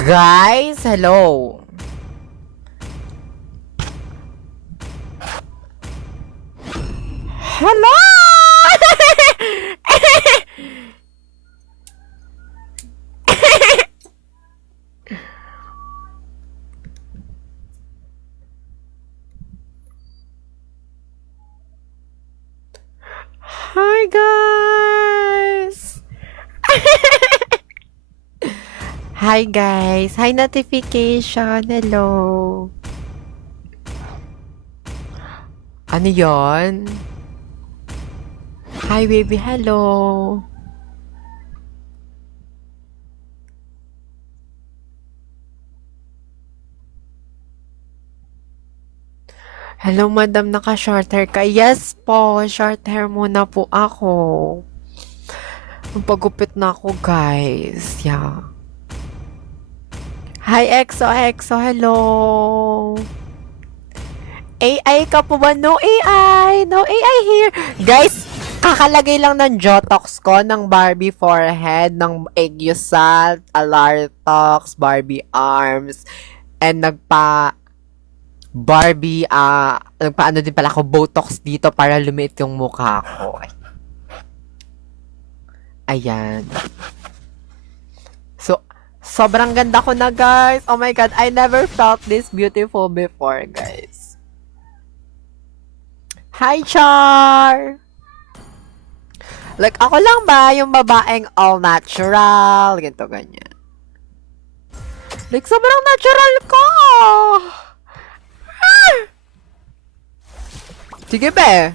Guys, hello. Hello! Hi, guys. Hi, guys. Hi, notification. Hello. Ano yon? Hi, baby. Hello. Hello, madam. Naka-short hair ka? Yes po. Short hair muna po ako. Magpagupit na ako, guys. Yeah. Hi, EXO. Hello. AI ka po ba? No AI. No AI here. Guys, kakalagay lang ng Jotox ko, ng Barbie forehead, ng Aegusal, Alartox, Barbie arms, and Barbie, nagpa-ano din pala ako, Botox dito para lumiit yung mukha ko. Ayan. So, sobrang ganda ko na, guys. Oh my God, I never felt this beautiful before, guys. Hi, Char! Like, ako lang ba yung babaeng all natural? Ganito, ganyan. Like, sobrang natural ko! Ah! Sige, be.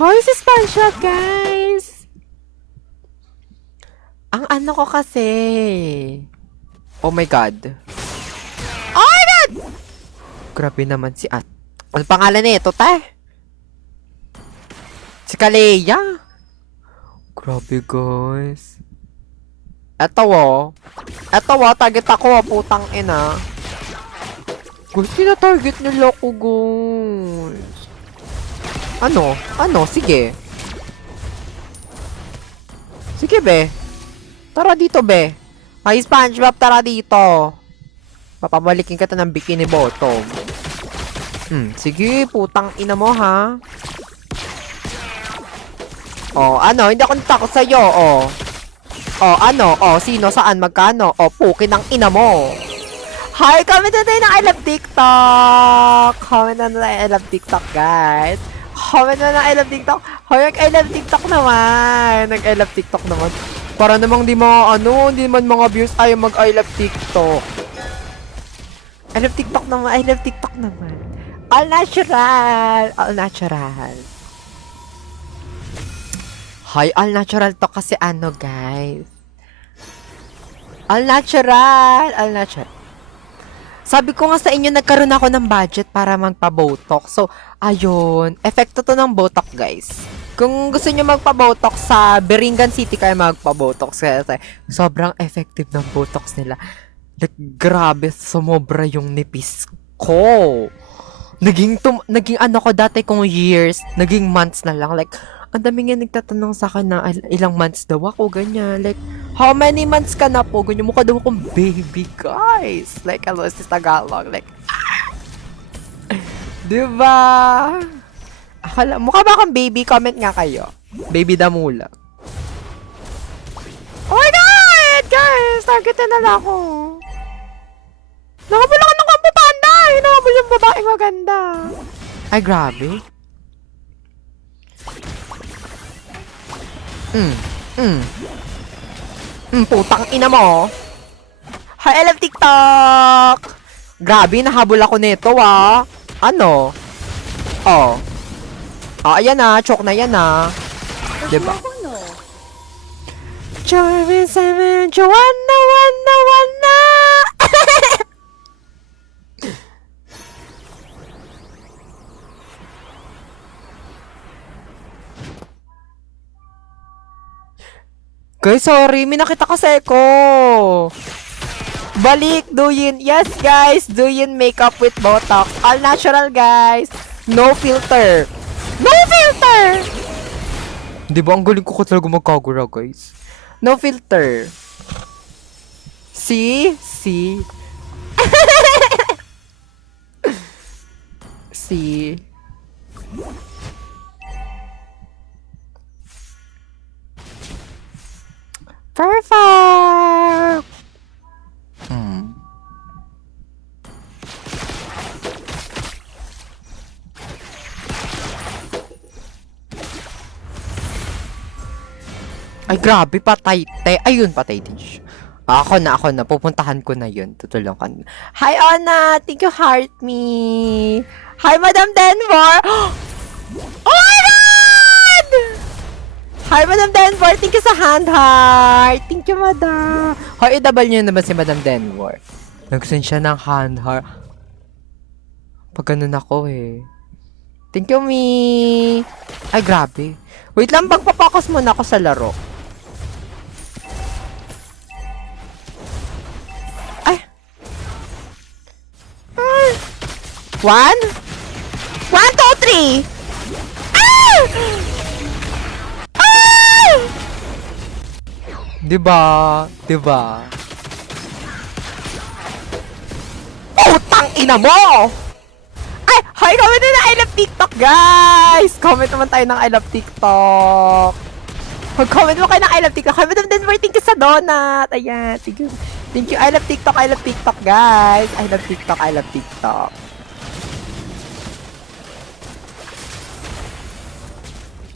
Hoy, si SpongeBob, guys! Ang ano ko kasi... Oh my God. Oh my God! Grabe naman si At. Ano pangalan nito, te? Si Kaleya? Grabe, guys. Eto, target ako, putang ina. Guys, tina-target nila ako, guys. Ano? Sige. Sige, be. Tara dito, be. Ay, SpongeBob, tara dito. Papabalikin kita ng bikini bottom. Sige, putang ina mo, ha? Oh, ano? Hindi ako natakot sa'yo, oh. Oh, ano? Oh, sino, saan, magkano? Oh, pukin ng ina mo. Hi, comment na tayo ng I love TikTok. Comment na tayo I love TikTok, guys. Comment na ng I love TikTok. Hoy, I love TikTok naman. I love TikTok naman. Para namang di naman mga viewers ayaw mag-I love TikTok. I love TikTok naman. All natural. Hi, all natural to kasi ano, guys. All natural. Sabi ko nga sa inyo, nagkaroon ako ng budget para magpa-botox. So, ayun. Epekto to ng botox, guys. Kung gusto nyo magpa-botox sa Beringan City, kayo magpa-botox. Kasi sobrang effective ng botox nila. Like, grabe, sumobra yung nipis ko. Naging ano ko dati kong years, naging months na lang. Like, ang dami nga nagtatanong sa akin na ilang months daw ako, ganyan. Like, how many months ka na po? Ganyan, mukha daw akong baby, guys. Like, hello, sis Tagalog. Like, diba? Mukha ba akong baby? Comment nga kayo. Baby Damula. Oh my God! Guys, targetin na lang ako. Nakabula ko ng Kung Fu Panda! Hinabol yung babaeng maganda. Ay, grabe. Putang ina mo. Hi, I love TikTok! Grabe, nahabol ako nito, ah. Ano? Oh. Ayan na. Choke na yan, ah. Diba? Jarvis, Joanna. Guys, sorry. May nakita kasi ko. Balik, Douyin. Yes, guys. Douyin makeup with Botox. All natural, guys. No filter. No filter! Di ba ang galing ko talaga magkagura, guys? No filter. See? See? See? Perfect! Ay, grabe, patay. Ayun, patay din siya. Ako na. Pupuntahan ko na yun. Tutulungan. Hi, Anna! Thank you, heart me. Hi, Madam Denver! Oh my God! Hi, Madam Denver! Thank you sa hand heart! Thank you, Madam! Hoy, i-double nyo naman si Madam Denver. Nag-send siya ng hand heart. Pag ganun ako eh. Thank you, me! Ay, grabe. Wait lang, magpapakas muna ako sa laro. One? 1, 2, 3! Ah! Ah! Diba? Diba? Putang ina mo! Ay! Hoy! Comment na I love TikTok, guys! Comment naman tayo ng I love TikTok. Mag-comment mo kayo ng I love TikTok. Hi, Madam Denver, thank you sa donut. Ayan. Thank you. Thank you. I love TikTok, guys. I love TikTok.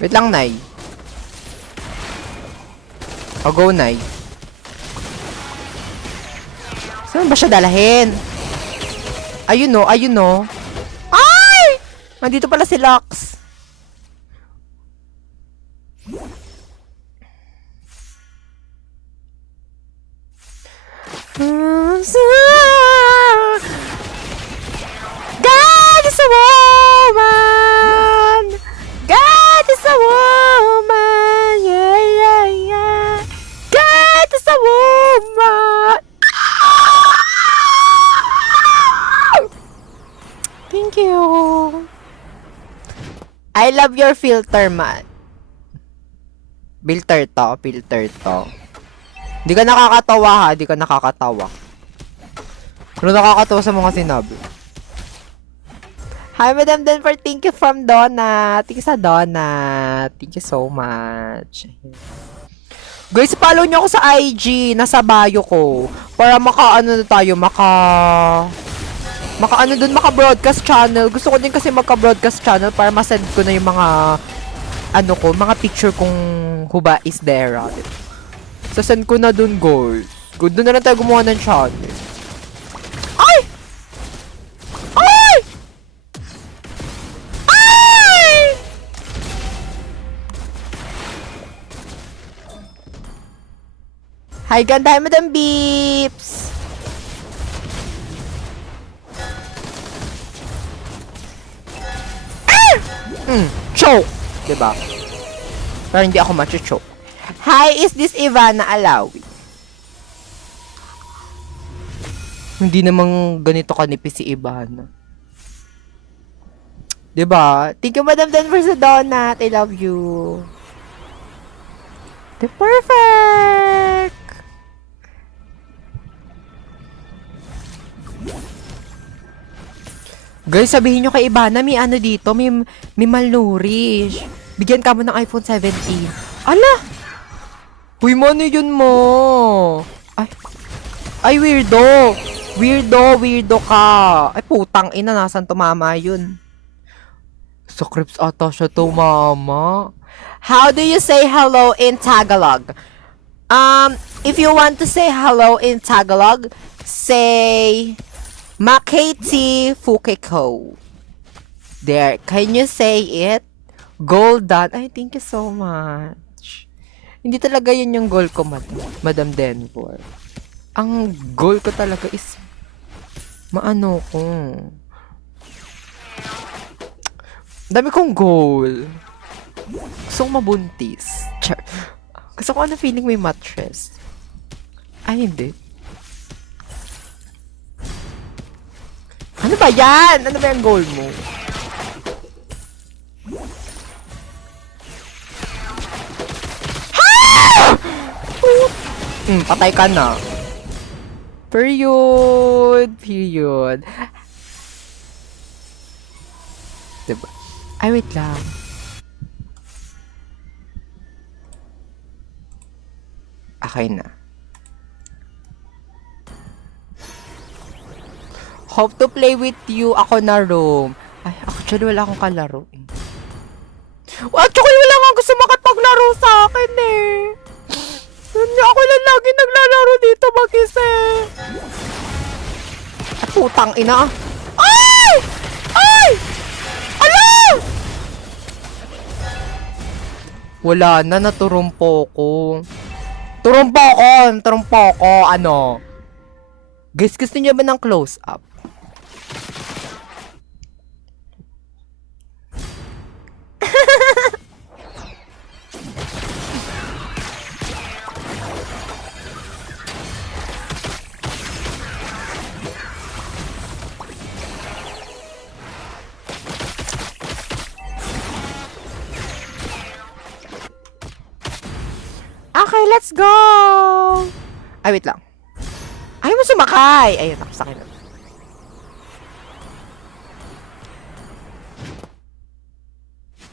Wait lang, Nay. O, go, Nay. Saan ba siya dalahin? Ayun no. Ay! Nandito pala si Lux. God is a woman! God is a woman! Yeah. God is a woman! Thank you. I love your filter, man. Filter to. Di ka nakakatawa, ha? Di ka nakakatawa. Pero nakakatawa sa mga sinabi. Hi, Madam Denver. Thank you from Donut. Thank you sa Donut. Thank you so much. Guys, follow nyo ako sa IG. Nasa bio ko. Para maka-broadcast channel. Gusto ko din kasi magka-broadcast channel para masend ko na yung mga mga picture kong huba is there. Sasend ko na dun, guys. Good, dun na lang tayo gumawa ng channel. Ay! Ay! Ay! Hi, ganda. Hi, Madam Beeps. Choke! Diba? Pero hindi ako macho-choke. Hi, is this Ivana Alawi? Hindi namang ganito kanipis si Ivana. Diba? Thank you, Madam Denver sa donut. I love you. The perfect! Guys, sabihin nyo kay Ivana, may dito, may malnourish. Bigyan ka mo ng iPhone 17. Ala! Uy, mano yun mo? Ay, weirdo. Weirdo ka. Ay, putang ina, nasan tumama yun? Sa Crips ata siya tumama. How do you say hello in Tagalog? If you want to say hello in Tagalog, say Makati Fukeko. There, can you say it? Golden. Ay, thank you so much. Hindi talaga yun yung goal ko, Madam Denver. Ang goal ko talaga is maano ko. Dami kong goal. Gusto kong mabuntis. Gusto ko feeling may mattress. Ay, hindi. Ano ba yan? Ano ba yung goal mo? Patay ka na. Period. Period. Diba? Ay, wait lang. Okay na. Hope to play with you. Ako na room. Ay, actually wala akong kalaro. Actually wala nga gusto makapaglaro sa akin eh. Hindi ako lang lagi naglalaro dito mag-isa. Putang ina. Ay! Ay! Ala! Wala na, naturumpo ko. Turumpo ko, ano? Guys, gusto niyo ba ng close-up? Okay, let's go! Ay, wait lang. Ayaw mo sumakay! Ayun, nakasakay na.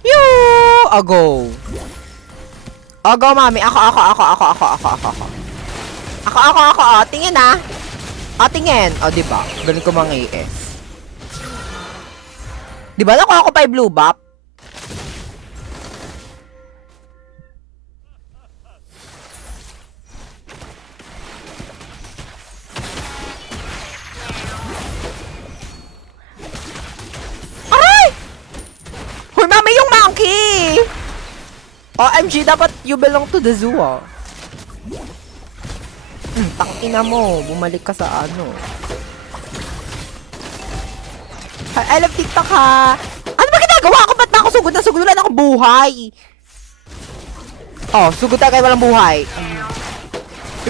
Yoo! Go! Go, mami. Ako. Ako. Tingin ah. Tingin. Diba? Galing ko mga AS. Diba nakuha ko pa yung blue buff? OMG, dapat you belong to the zoo, ah. Tangina mo, bumalik ka sa ano. I love TikTok, ha. Ano ba ginagawa ko? Ba't na ako sugod na sugod? Wala na akong buhay. Sugod na kayo walang buhay.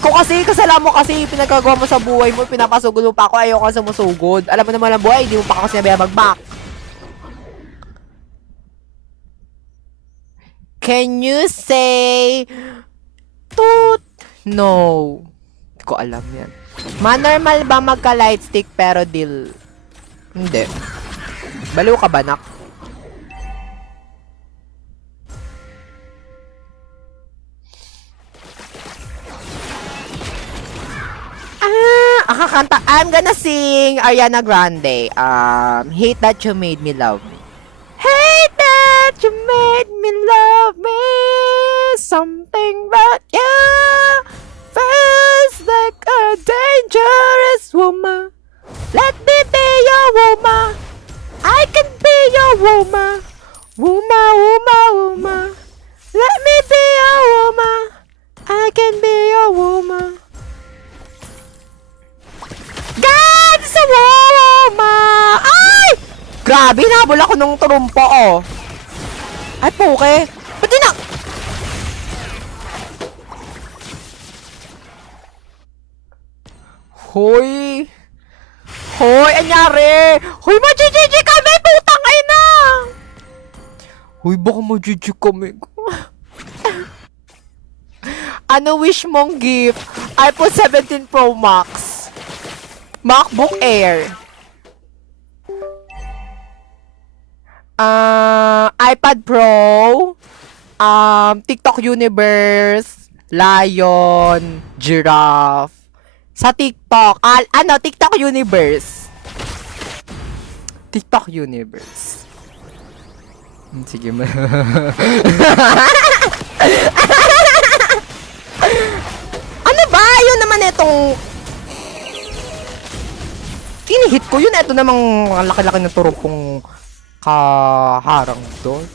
Ikaw kasi, kasala mo kasi, pinagagawa mo sa buhay mo, pinapasugod mo pa ako, ayaw ka sumusugod. Alam mo naman ang buhay, hindi mo pa ako sinabi mag-back. Can you say toot? No. Hindi ko alam yan. Normal ba magka-light stick pero deal? Hindi. Baliw ka ba, nak? Kakanta. I'm gonna sing Ariana Grande. Hate That You Made Me Love Me. Hate that you made me love me. Something about you feels like a dangerous woman. Let me be your woman. I can be your woman. Woman. Let me be your woman. I can be your woman. God, sa woman! Ay! Grabe, nabol ako nung turumpo, oh. Ay, puke. Ba't na... Hoy! Hoy, anyari! Hoy, ma-GG kami! Putang ina! Hoy, baka ma-GG kami. Ano wish mong gift? iPhone 17 Pro Max. MacBook Air. iPad Pro. TikTok Universe. Lion. Giraffe. Sa TikTok. TikTok Universe. TikTok Universe. Sige ma. Ano ba? Yun naman itong tinihit ko yun. Ito namang laki-laki ng turupong kaharang doon.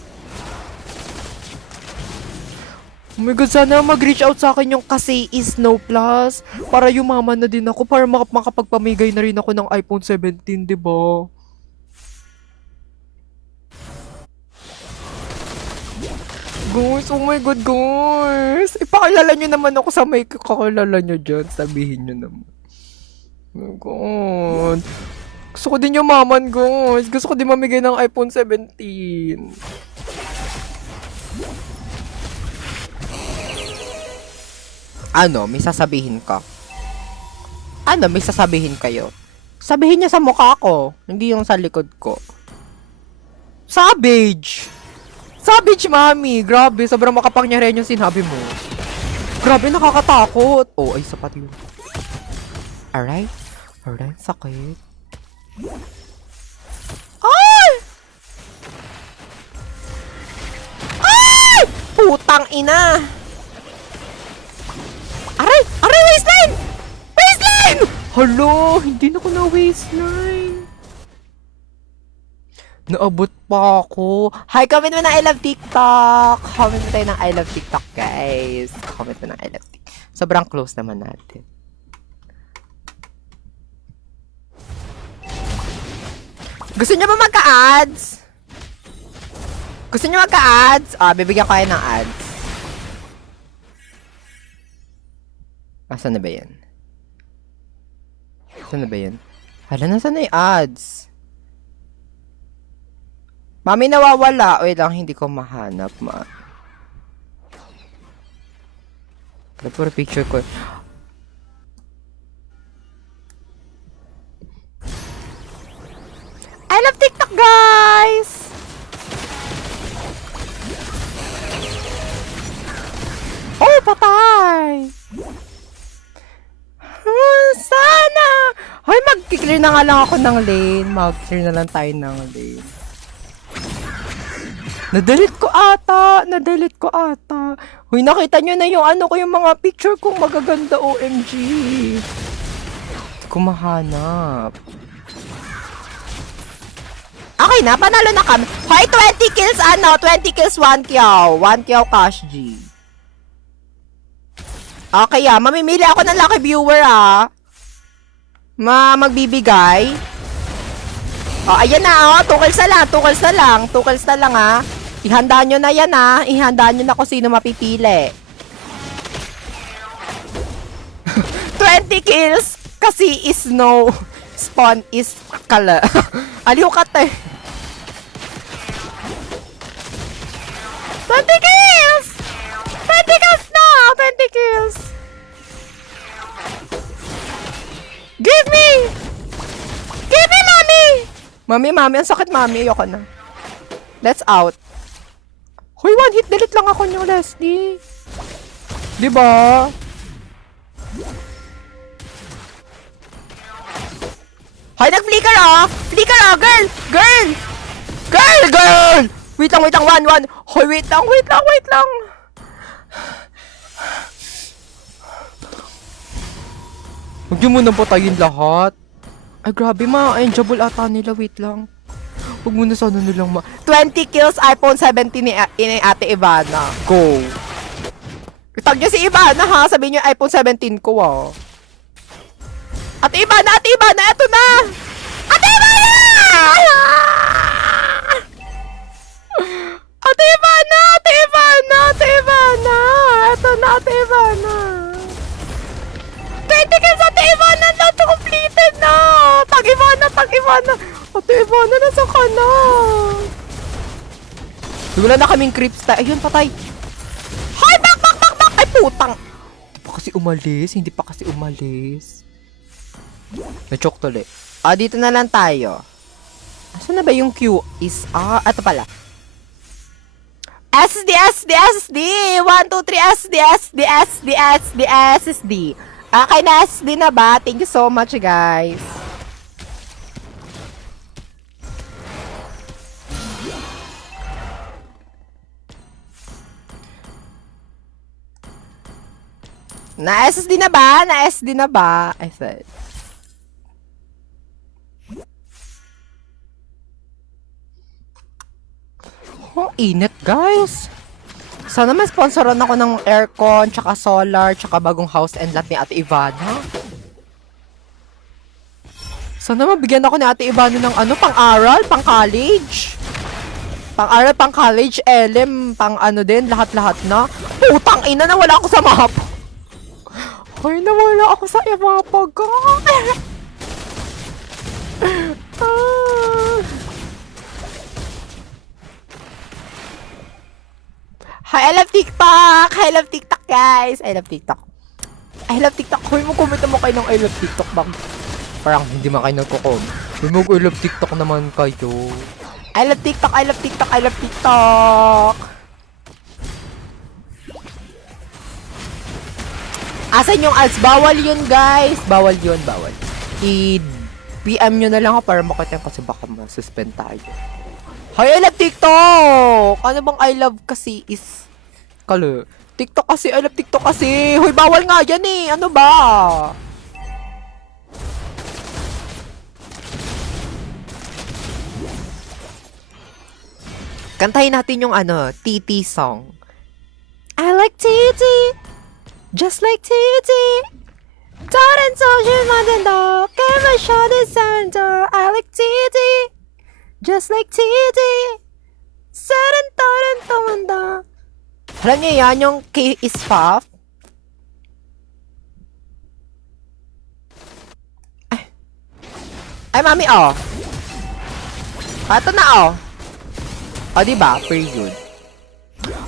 Oh my God, sana mag-reach out sa akin yung kasi is no plus. Para yumaman na din ako. Para makapagpamigay na rin ako ng iPhone 17, diba? Guys, oh my God, guys. Ipakilala nyo naman ako sa may kakilala nyo dyan. Sabihin nyo naman. Oh my God. Gusto ko din yung maman ko. Gusto ko din mamigay ng iPhone 17. Ano, may sasabihin ka? Ano, may sasabihin kayo? Sabihin niya sa mukha ko, hindi yung sa likod ko. Savage! Savage, mami! Grabe, sobrang makapangyarihan yung sinabi mo. Grabe, nakakatakot. Oh, ay, sapat yun. Alright. Alright, sakit. Ay! Ay! Putang ina! Aray! Aray, waistline! Waistline! Hello! Hindi na ko na waistline. Naabot pa ako. Hi, comment mo na I love TikTok. Comment mo tayo ng I love TikTok, guys. Comment mo ng I love TikTok. Sobrang close naman natin. Gusto niyo ba magka-ads? Gusto niyo magka-ads? Ah, bibigyan ko kayo ng ads. Asan na ba yan? Asan na ba yan? Hala, nasaan na yung ads? Mami, nawawala. Wait lang, hindi ko mahanap, ma. Puro picture ko. I love TikTok, guys! Oh, patay! Sana! Hoy, mag-clear na nga lang ako ng lane. Mag-clear na lang tayo ng lane. Na-delete ko ata. Hoy, nakita nyo na yung ano ko, yung mga picture kong magaganda, OMG. Hindi ko mahanap. Okay na, panalo na kami. Hoy, 20 kills, 20 kills, 1 kill. 1 kill cash G. Okay, mamimili ako ng lucky viewer, magbibigay. Oh, ayan na, 2 kills na lang, 2 kills na lang, Ihanda nyo na yan, Ihanda nyo na kung sino mapipili. 20 kills kasi is no spawn is kala. Aliw ka, te. 20 kills! 20 kills na! 20 kills! Give me! Give me, mommy! Mami, ang sakit, mami. Ayoko na. Let's out. Hoy, one hit delete lang ako nyo, Leslie. Diba? Hoy, nag-flicker, Flicker, girl! Girl! Girl! Girl! Wait lang, 1. Hoy, wait lang. Huwag nyo munang patayin lahat. Ay, grabe, ma-enjoyable ata nila. Wait lang. Huwag muna sana nilang 20 kills, iPhone 17 ni Ate Ivana. Go! Itag nyo si Ivana, ha? Sabihin nyo iPhone 17 ko, Ate Ivana, eto na! Ate Ivana! Ate Ivana! Eto na, Ate Ivana! 20 kills, Ate Ivana! Not completed na! Tag Ivana! Ate Ivana, nasa ka na? Wala na kaming creeps tayo. Ayun, patay. Hoy, back! Ay, putang! Hindi pa kasi umalis. Na-choke tuloy. Dito na lang tayo. Asan na ba yung Q? Ito pala. SD! 1, 2, 3, SD! Okay na, SD na ba? Thank you so much, guys. Na-SD na ba? I said. Oh, init, guys. Sana may sponsoran ako ng aircon, tsaka solar, tsaka bagong house and lot ni Ate Ivana. Sana mabigyan ako ni Ate Ivana ng pang-aral, pang-college. Pang-aral, pang-college, LM, pang din, lahat-lahat na. Putang ina, nawala ako sa mapa. Hoy, nawala ako sa mapa, God. Ah. Hi, I love TikTok! I love TikTok, guys! I love TikTok. I love TikTok. Hoy, mag-comment naman kayo ng I love TikTok. Parang hindi man kayo nagko-comment. Hoy, mag-I love TikTok naman kayo. I love TikTok, I love TikTok, I love TikTok. Asan yung ads? Bawal yun, guys. Bawal yun, bawal. I-PM nyo na lang ako para makita kasi baka masuspend tayo. Hi, I love TikTok! Ano bang I love kasi is... Kalo, TikTok kasi, I love TikTok kasi. Hoy, bawal nga yan eh. Ano ba? Kantahin natin yung ano, TT song. I like TT, just like TT. 다른 소식 만든다. Give a shot in center. I like TT, just like TT. Seren taren tumanda. Alam niyo yan, yung K is Faf. Ay, mami, oh. Ito na, oh. O, diba? Period.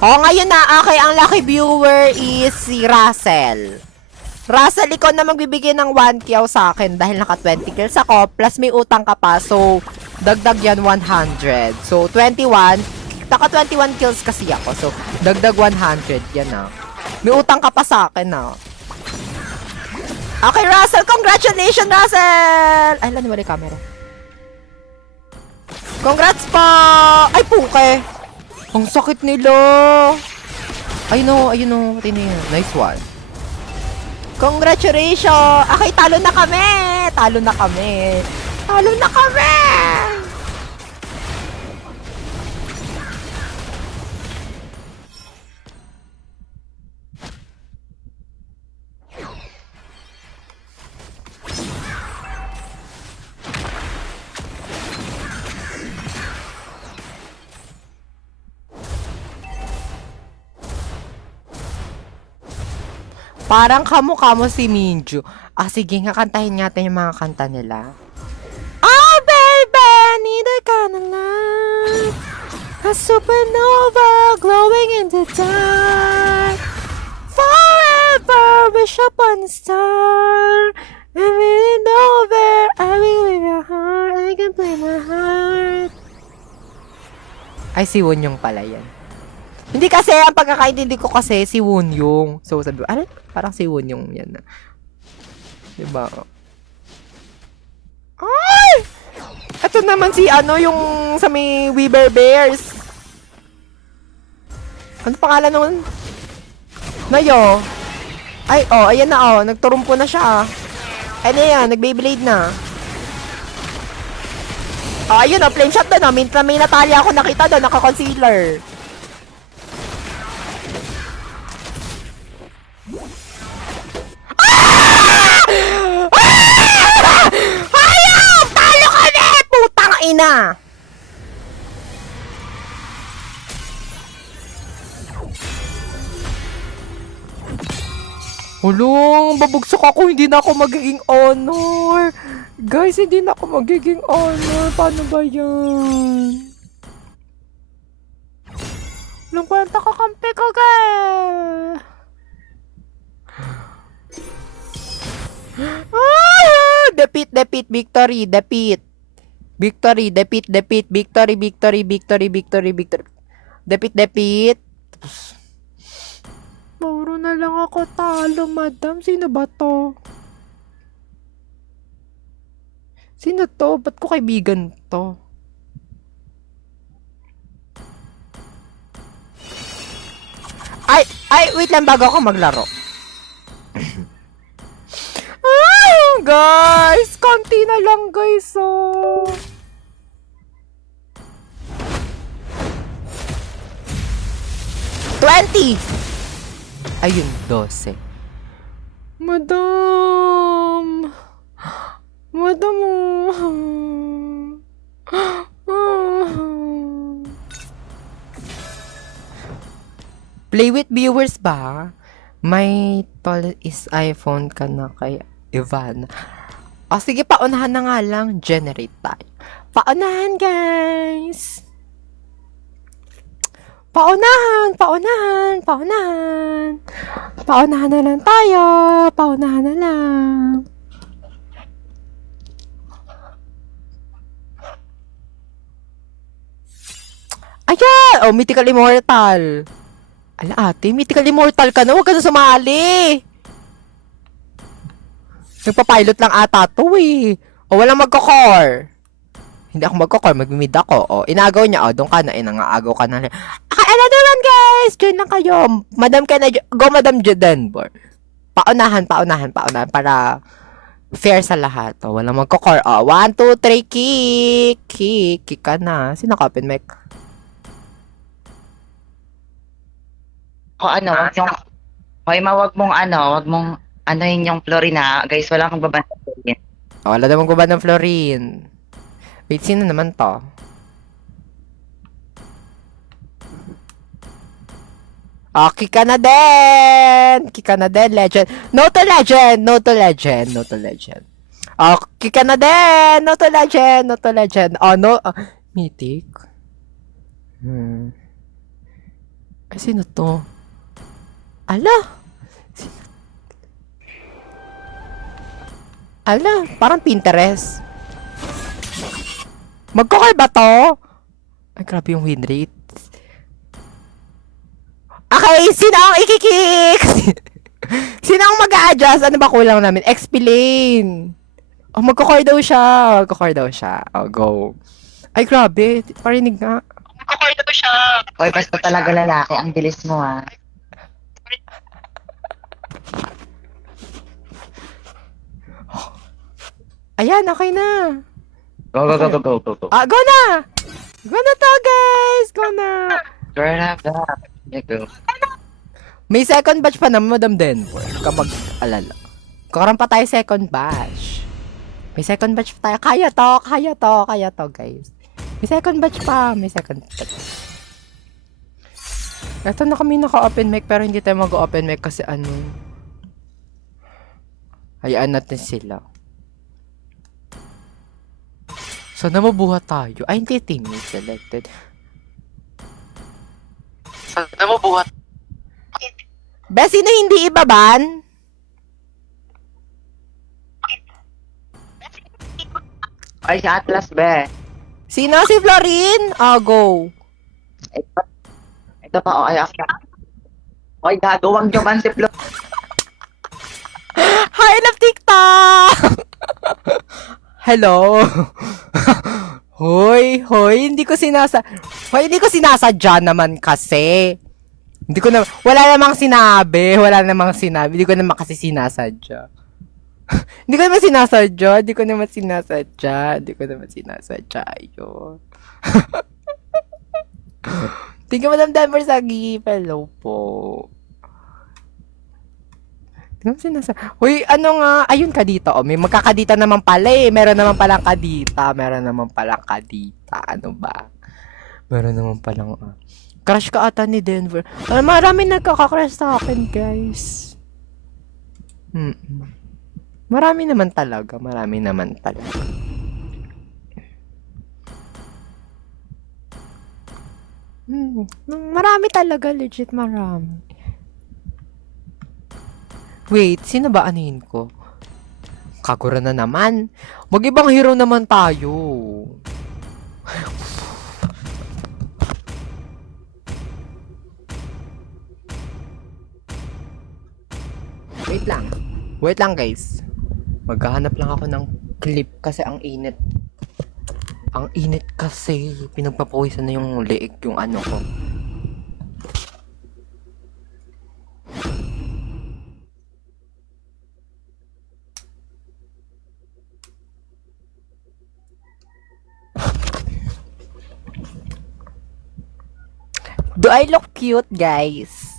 O, ngayon na, okay, ang lucky viewer is si Russell. Russell, ikaw na magbibigay ng 1 sa akin dahil naka 20 kills ako, plus may utang ka pa, so, dagdag yan 100. So, 21, naka 21 kills kasi ako, so, dagdag 100, yan na. May utang ka pa sa akin, na. Okay, Russell, congratulations, Russell! Ay, lalo wala yung camera. Congrats po! Ay, puke! Ang sakit nila! Ayun o, ayun o. Pati na yun. Nice one. Congratulations! Okay, talo na kami! Talo na kami! Talo na kami! Parang kamukha mo si Minju. Ah, sige nga, kantahin natin yung mga kanta nila. Oh, baby, need a kind of light. A supernova glowing in the dark. Forever, wish upon a star. And when it's over, I will leave your heart. I can play my heart. Ay, si Won yung pala yan. Hindi kasi, ang pagkakaintindi ko kasi, si Woon yung. So, sabi ko, ano? Parang si Woon yung yan na. Diba? Ay! Ito naman si ano, yung sa may Weaver Bears. Ano pangalan nun? Nayo. Ay, oh, ayan na, oh. Nagturumpo na siya. Ano yan, nag-Beyblade na. Oh, ayun, oh, plain shot doon, oh. May Natalia ako nakita doon, naka-concealer. Hayop! Talo kami! Putang ina! Hulong, babagsak ako, hindi na ako magiging honor. Guys, hindi na ako magiging honor. Paano ba yan? Hulong, kwenta kakampi ko, guys. Ah! Defeat, victory, defeat. Victory, defeat, victory. Defeat. Puro na lang ako talo, madam. Sino ba to? Sino to? Ba't ko kaibigan to? Ay, wait lang bago ako maglaro. Guys, konti na lang guys, oh. $20. Ayun, 12. Madam. Play with viewers ba? My tall is iPhone ka na kay Ivan. O sige, paunahan na nga lang. Generate tayo. Paunahan, guys. Paunahan, paunahan, paunahan. Paunahan na lang tayo. Paunahan na lang. Ayan! Oh, Mythical Immortal. Ala ate, Mythical Immortal ka na. Huwag ka na sumali. Nagpa-pilot lang ata to eh. O, walang magko-core. Hindi ako magko-core, mag-mid ako. O, inagaw niya. O, doon ka na. Inangaagaw ka na. Ano naman guys? Join lang kayo. Madam ka na. Go, Madam Denver. Paunahan, paunahan, paunahan. Para fair sa lahat. O, walang magko-core. O, 1, 2, 3, kick. Kick. Kick ka na. Sino ka open mic? O ano, wag mong, hoy, wag mong wag mong yun yung Florina. Guys, wala kang babasa. O, wala namang guba ng Florin. Wait, sino naman to? Oh, kick ka na din! Kick ka na din, legend. No to legend! No to legend! No to legend. Oh, kick ka na din! No to legend! No to legend. Oh, no. Mythic? Ay, sino to? Ala! Ala, parang Pinterest. Magkukay ba to? Ay, grabe yung win rate. Okay, sino ang ikikik? Sino ang mag-a-adjust? Ano ba kulang namin? Explain. Oh, magkukay daw siya. Magkukay daw siya. Oh, go. Ay, grabe. Parinig nga. Magkakor daw siya. Hoy, basta talaga lalaki. Ang bilis mo Ayan, okay na. Go, go, go, go, go, go, go. Ah, go na! Go na to, guys! Go na! Turn up that. Go. May second batch pa naman, Madam Denver. Kapag alala. Karoon pa tayo second batch. May second batch pa tayo. Kaya to, kaya to, kaya to, guys. May second batch pa. May second batch. Eto na kami naka-open mic pero hindi tayo mag-open mic kasi ano. Hayaan natin sila. Sana mabuhat tayo. Ay, hindi teammate selected. Sana mabuhat. Be, sino hindi ibaban? Ay, si Atlas, be. Sino? Si Florin? Ah, go. Ito pa, ay, Oy, gagawang nyo man si Flo. Hi, love TikTok! Hello? Hoy, hindi ko sinasadya naman kasi. Wala namang sinabi, hindi ko naman kasi sinasadya. Hindi ko naman sinasadya, ayun. Thank you, Madam Denver sa gift. Hello po. Uy, ano nga? Ayun ka dito. Oh, may magkakadita naman pala eh. Meron naman palang kadita. Ano ba? Meron naman palang... Crush ka ata ni Denver. Marami nagkaka-crush sa akin, guys. Marami naman talaga. Marami talaga. Legit marami. Wait, sino ba anuhin ko? Kagura na naman. Mag-ibang hero naman tayo. Wait lang guys. Maghahanap lang ako ng clip kasi ang init. Ang init kasi. Pinagpapawisan na yung leeg yung ano ko. Do I look cute, guys?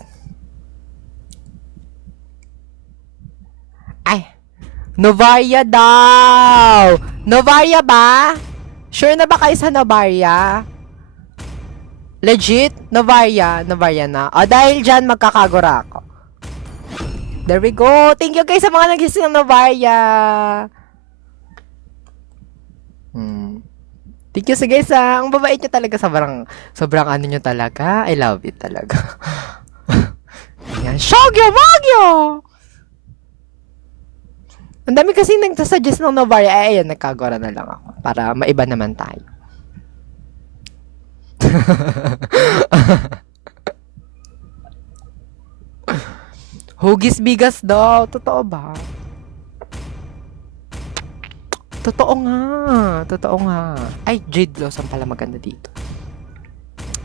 Ay, Novaria daw! Novaria ba? Sure na ba kayo sa Novaria? Legit? Novaria na. O, dahil dyan, magkakagura ako. There we go! Thank you guys sa mga nagising ng Novaria! Hmm. Thank you sa guys ah. Ang babait nyo talaga. Sobrang ano nyo talaga. I love it talaga. Ayan. Shogyo Magyo! Ang dami kasi nagsusuggest ng Novaria. Ay, ayun, nagkagora na lang ako. Para maiba naman tayo. Hugis bigas daw. Totoo ba? Totoo nga. Totoo nga. Ay, Jade Blossom pala maganda dito.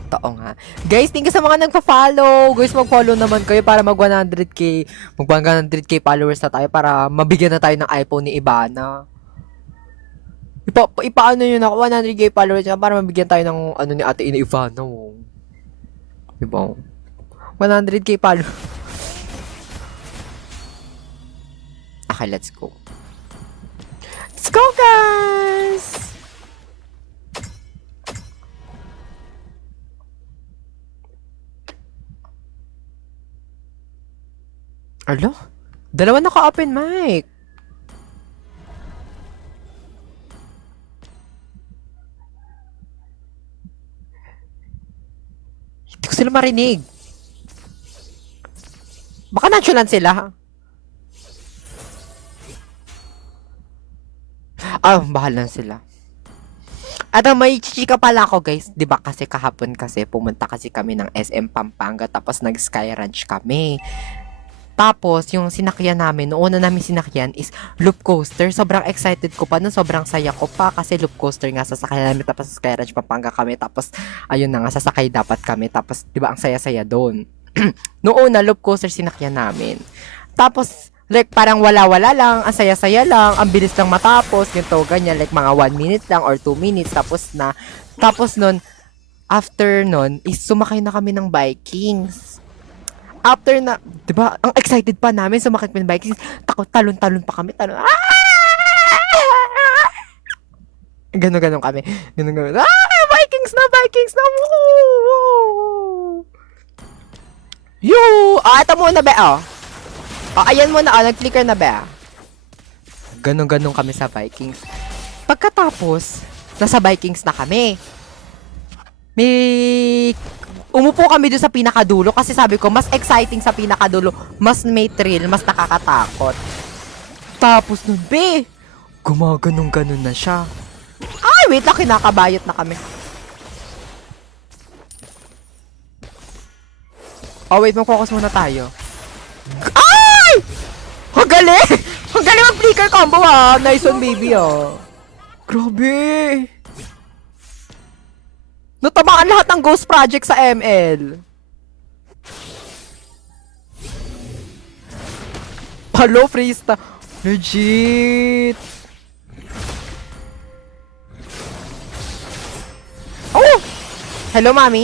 Totoo nga. Guys, thank you sa mga nagpa-follow. Guys, mag-follow naman kayo para mag 100k. Mag 100k followers na tayo para mabigyan na tayo ng iPhone ni Ibana. Ipaano yun ako, 100k followers na para mabigyan tayo ng ano ni Ate Ina Ivana. Oh. Diba? 100k followers. Okay, let's go. Let's go, guys! Alo? Dalawa naka-open mic. Hindi ko sila marinig. Baka natural sila. Bahala na sila. At may chichika pala ako guys, 'di ba kasi kahapon kasi pumunta kasi kami ng SM Pampanga tapos nag-Sky Ranch kami. Tapos yung sinakyan namin, noong una namin sinakyan is loop coaster. Sobrang excited ko pa, no? Sobrang saya ko pa kasi loop coaster nga sasakay namin tapos sa Sky Ranch Pampanga kami tapos ayun na nga sasakay dapat kami tapos 'di ba ang saya-saya doon. Noong una loop coaster sinakyan namin. Tapos like, parang wala-wala lang, ang saya-saya lang, ang bilis lang matapos, ganito, ganyan, like, mga 1 minute lang or 2 minutes, tapos na. Tapos nun, after nun, is sumakay na kami ng Vikings. After na, di ba, ang excited pa namin, sumakay kami ng Vikings, talon-talon pa kami, Ganon-ganon kami. Ganon-ganon. Vikings na! Vikings na! Woo! Yo! Ito muna ba, ayan mo na, nag-flicker na ba? Ganon-ganon kami sa Vikings. Pagkatapos, nasa Vikings na kami. Umupo kami doon sa pinakadulo kasi sabi ko, mas exciting sa pinakadulo, mas may thrill, mas nakakatakot. Tapos nun, gumaganon-ganon na siya. Ay, wait lang, kinakabayot na kami. Wait, mag-focus muna tayo. Ang galing! Ang galing mag-flicker combo Nice one, baby Grabe! Natamaan lahat ng ghost project sa ML. Palo, freestyle. Legit! Hello, mami?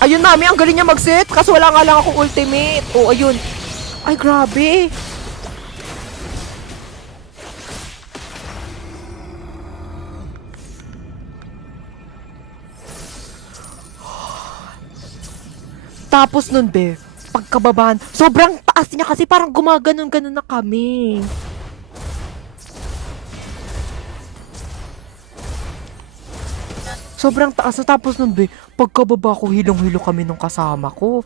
Ayun, mami, ang galing niya mag-set. Kaso wala nga lang akong ultimate. Ayun. Ay, grabe. Tapos nun, pagkababaan, sobrang taas niya kasi parang gumaganon-ganon na kami. Sobrang taas na tapos nun, pagkababa ko, hilong-hilo kami nung kasama ko.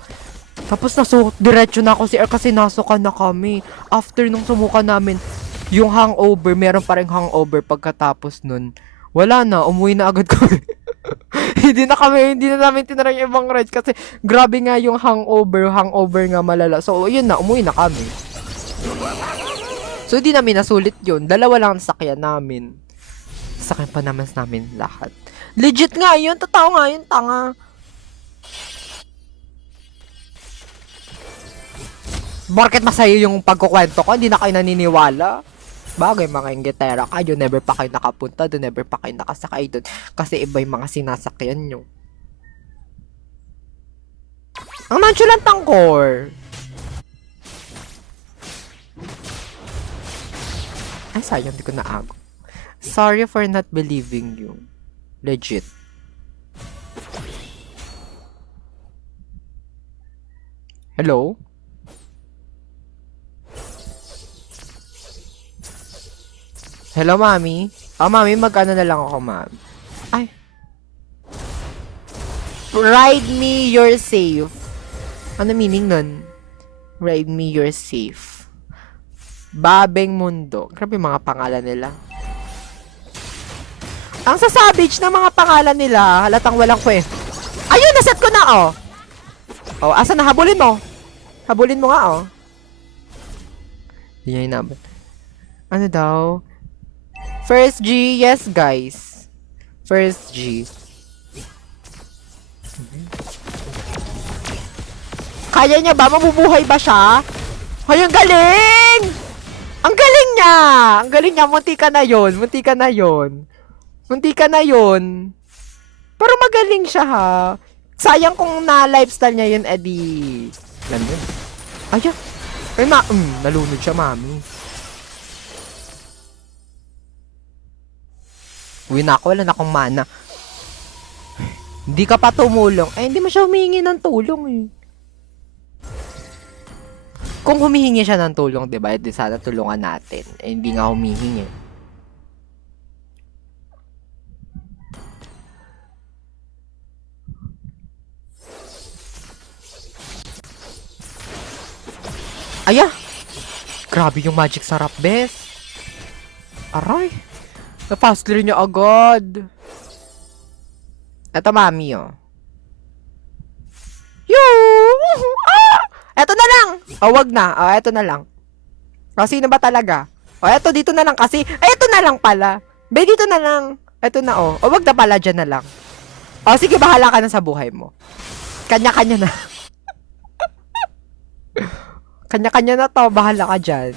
Tapos diretso na ako si kasi nasukan na kami. After nung sumuka namin, yung hangover, meron pa rin hangover pagkatapos nun. Wala na, umuwi na agad kami. hindi na namin tinry yung ibang rides kasi grabe nga yung hangover nga malala. So, yun na, umuwi na kami. So, hindi namin nasulit yun. Dalawa lang ang sakyan namin. Sakyan pa naman namin lahat. Legit nga yun, totoo nga yun, tanga. Bakit masaya yung pagkukwento ko? Hindi na kayo naniniwala. Bagay mga inggitera kayo, never pa kayo nakapunta doon, never pa kayo nakasakay doon. Kasi iba yung mga sinasakyan nyo. Ang natural tangkor. Ay, sayang, hindi ko naago. Sorry for not believing you. Legit. Hello? Hello, mami? Mami, mag-ano na lang ako, ma'am. Ay. Ride me, you're safe. Ano meaning nun? Ride me, you're safe. Babeng Mundo. Grabe yung mga pangalan nila. Ang sasabage ng mga pangalan nila, halatang walang kwento. Ayun, naset ko na, oh. Oh, asa na? Habulin mo. Habulin mo nga, oh. Hindi niya inabot. Ano daw? First G, yes, guys. First G. Kaya niya ba? Mabubuhay ba siya? Ay, ang galing! Ang galing niya! Ang galing niya. Munti ka na yun. Munti ka na yun. Munti ka na yun. Pero magaling siya, ha? Sayang kung na-lifestyle niya yun, edi... Nandun. Ayan. Ay, nalunod siya, mami. Uwi na ako. Wala na akong mana. Hindi ka pa tumulong. Eh, hindi mo siya humihingi ng tulong, eh. Kung humihingi siya ng tulong, diba? Di sana tulungan natin. Eh, hindi nga humihingi. Aya! Grabe yung magic sarap, bes. Aray! Na-fast clear niya agad. Eto, mami, oh. Yoo! Ah! Eto na lang! O, wag na. O, eto na lang. O, sino ba talaga? O, eto, dito na lang kasi. Ay, eto na lang pala. Be, dito na lang. Eto na, o. O, wag na pala, dyan na lang. O, sige, bahala ka na sa buhay mo. Kanya-kanya na. Kanya-kanya na to. Bahala ka dyan.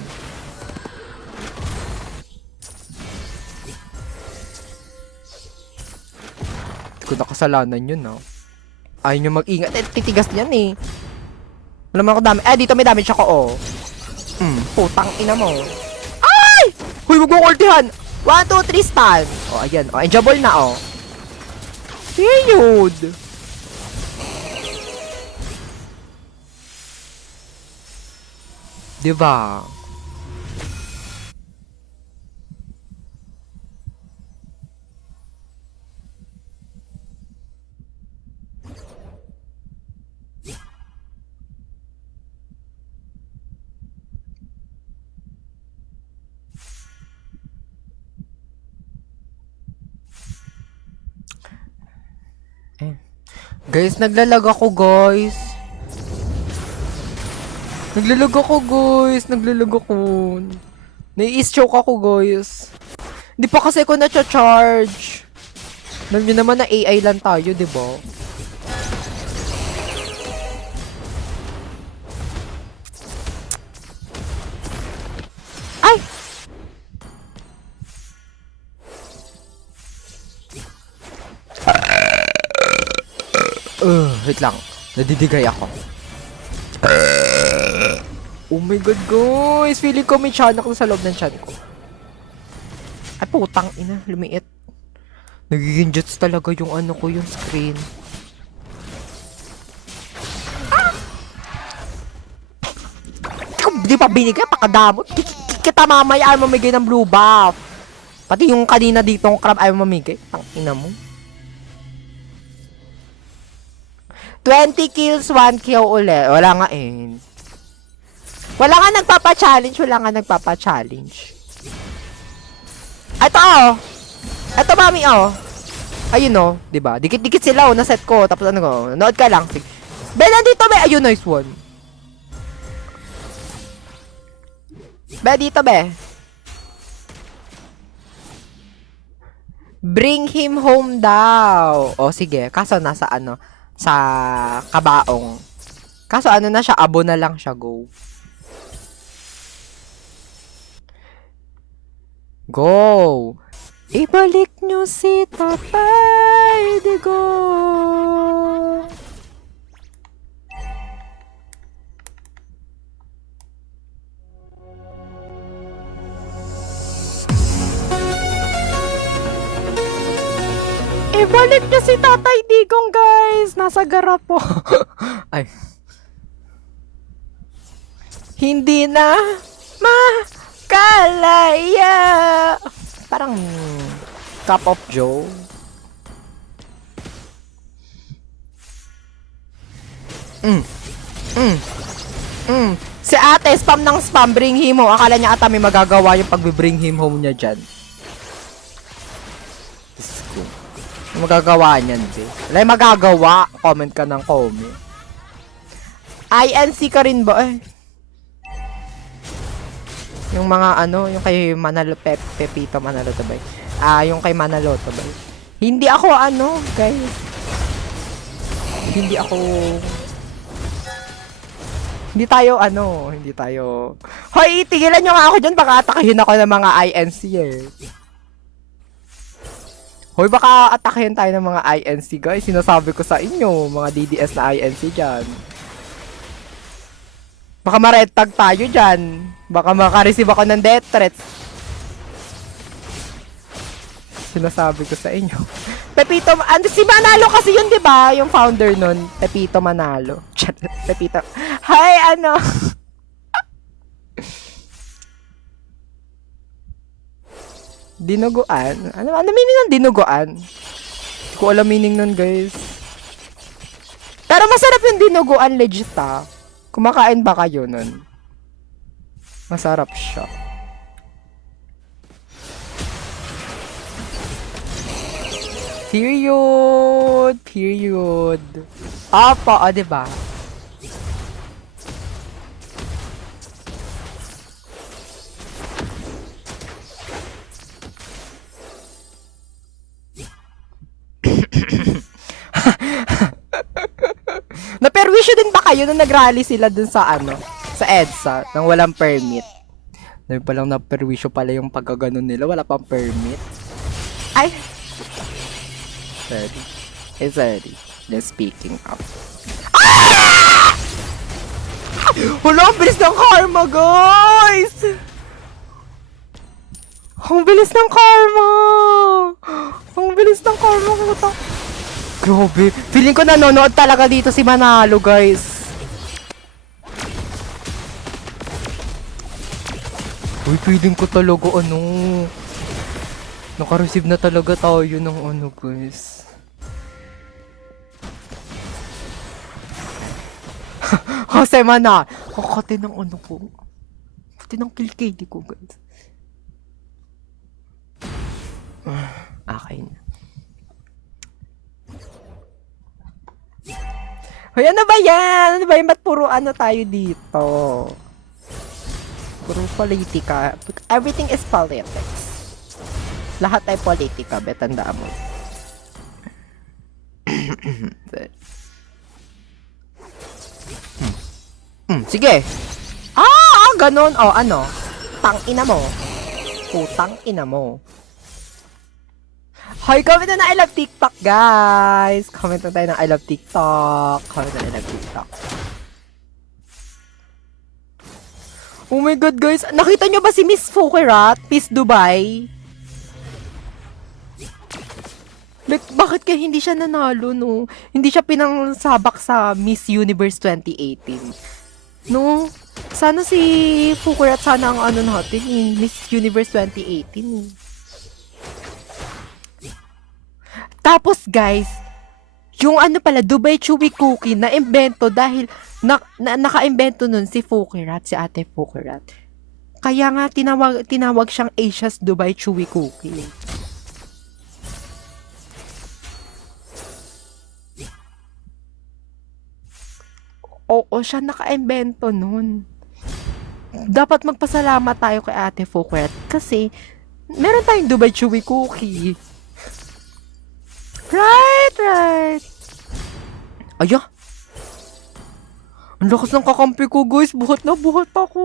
Hindi ko nakasalanan yun, no? Ayaw nyo mag-ingat. Eh, titigas niyan, eh. Wala mo ako dami. Eh, dito may damage ako, oh. Putang ina mo. Ay! Huy, wag mong ultihan. 1, 2, 3, stun. Oh, ayan. Oh, enjoyable na, oh. Period. Diba? Guys, naglalag ako, guys. Naglalag ako, guys. Naglalag ako. Nai-choke ako, guys. Hindi pa kasi ako na-charge. Alam nyo naman na AI lang tayo, diba? Ay! Wait lang. Nadidigay ako. Oh my god, guys. Feeling ko may tiyanak na sa loob ng tiyan ko. Ay, putang ina. Lumiit. Nagiging jets talaga yung ano ko, yung screen. Ah! Di pa binigay, pakadamot. Kita mamaya ay mamigay ng blue buff. Pati yung kanina ditong crab ay mamigay. Tang ina mo. 20 kills, 1 kill ulit. Wala nga eh. Wala nga nagpapa-challenge. Wala nga nagpapa-challenge. Ito oh. Ito mami oh. Ayun oh. Diba? Dikit-dikit sila oh. Naset ko. Tapos ano ko. Nood ka lang. Sige. Be, nandito be. Ayun, nice one. Be, dito be. Bring him home daw. O sige. Kaso nasa ano. Sa kabaong. Kaso ano na siya, abo na lang siya, go. Go! Ibalik nyo si Tatay Digong. Ibalik niyo si Tatay Digong, guys. Nasa garap po. Ay. Hindi na makalaya. Parang Cup of Joe. Si ate, spam ng spam, bring him home. Akala niya ata may magagawa yung pag-bring him home niya dyan. Diyos ko. Ano magagawa niyan, be? Wala yung magagawa. Comment ka ng comment. INC ka rin ba? Yung mga ano, yung kay Manalo, Pepito Manalo Tabay. Yung kay Manalo Tabay. Hindi ako ano, guys. Hindi tayo. Hoy, tigilan nyo nga ako dyan, baka atakihin ako ng mga INC eh. Hoy, baka atakihin tayo ng mga INC, guys. Sinasabi ko sa inyo, mga DDS na INC dyan. Baka ma-red tag tayo dyan. Baka makareceive ako ng death threats. Sinasabi ko sa inyo. Pepito, si Manalo kasi yun, di ba? Yung founder nun, Pepito Manalo. Pepito. Hi, ano? Dinuguan? Ano meaning ng dinuguan? Hindi ko alam meaning nun, guys. Pero masarap yung dinuguan, legit ah. Kumakain ba kayo nun? Masarap siya. Period. Opo, o, diba? Na-perwisyo din ba kayo nung nag-rally sila dun sa ano? Sa EDSA, nang walang permit? Dahil palang na-perwisyo pala yung pagkaganon nila, wala pang permit. Ay! Sorry. Just speaking up. Ah! Hala, ang bilis ng karma, guys! Ang bilis ng karma! Puta. Grabe. Feeling ko nanonood talaga dito si Manalo, guys. Uy, feeling ko talaga naka-receive na talaga tayo ng guys. Kasi mana, kakati ng ko. Kakati ng kill KD ko, guys. Okay na. Hoy, ano ba yan? Ba't puro tayo dito? Puro politika. Everything is politics. Lahat ay politika, tandaan mo. Sige. Ganon. O, ano? Tang-ina mo. Putang ina mo. Hoy, comment na I love TikTok, guys. Comment na tayo ng I love TikTok. Oh my God, guys. Nakita nyo ba si Miss Fukerat? Miss Dubai? Like, bakit kaya hindi siya nanalo, no? Hindi siya pinangsabak sa Miss Universe 2018. No? Sana si Fukurat sana ang natin, Miss Universe 2018. Tapos, guys, yung pala, Dubai Chewy Cookie na imbento dahil naka-imbento nun si Fukurat, si ate Fukurat. Kaya nga, tinawag siyang Asia's Dubai Chewy Cookie. Oo, siya naka-imbento nun. Dapat magpasalamat tayo kay ate Fukurat kasi meron tayong Dubai Chewy Cookie. Right. Aya. Ang lakas ng kakampi ko, guys. Buhat na buhat ako.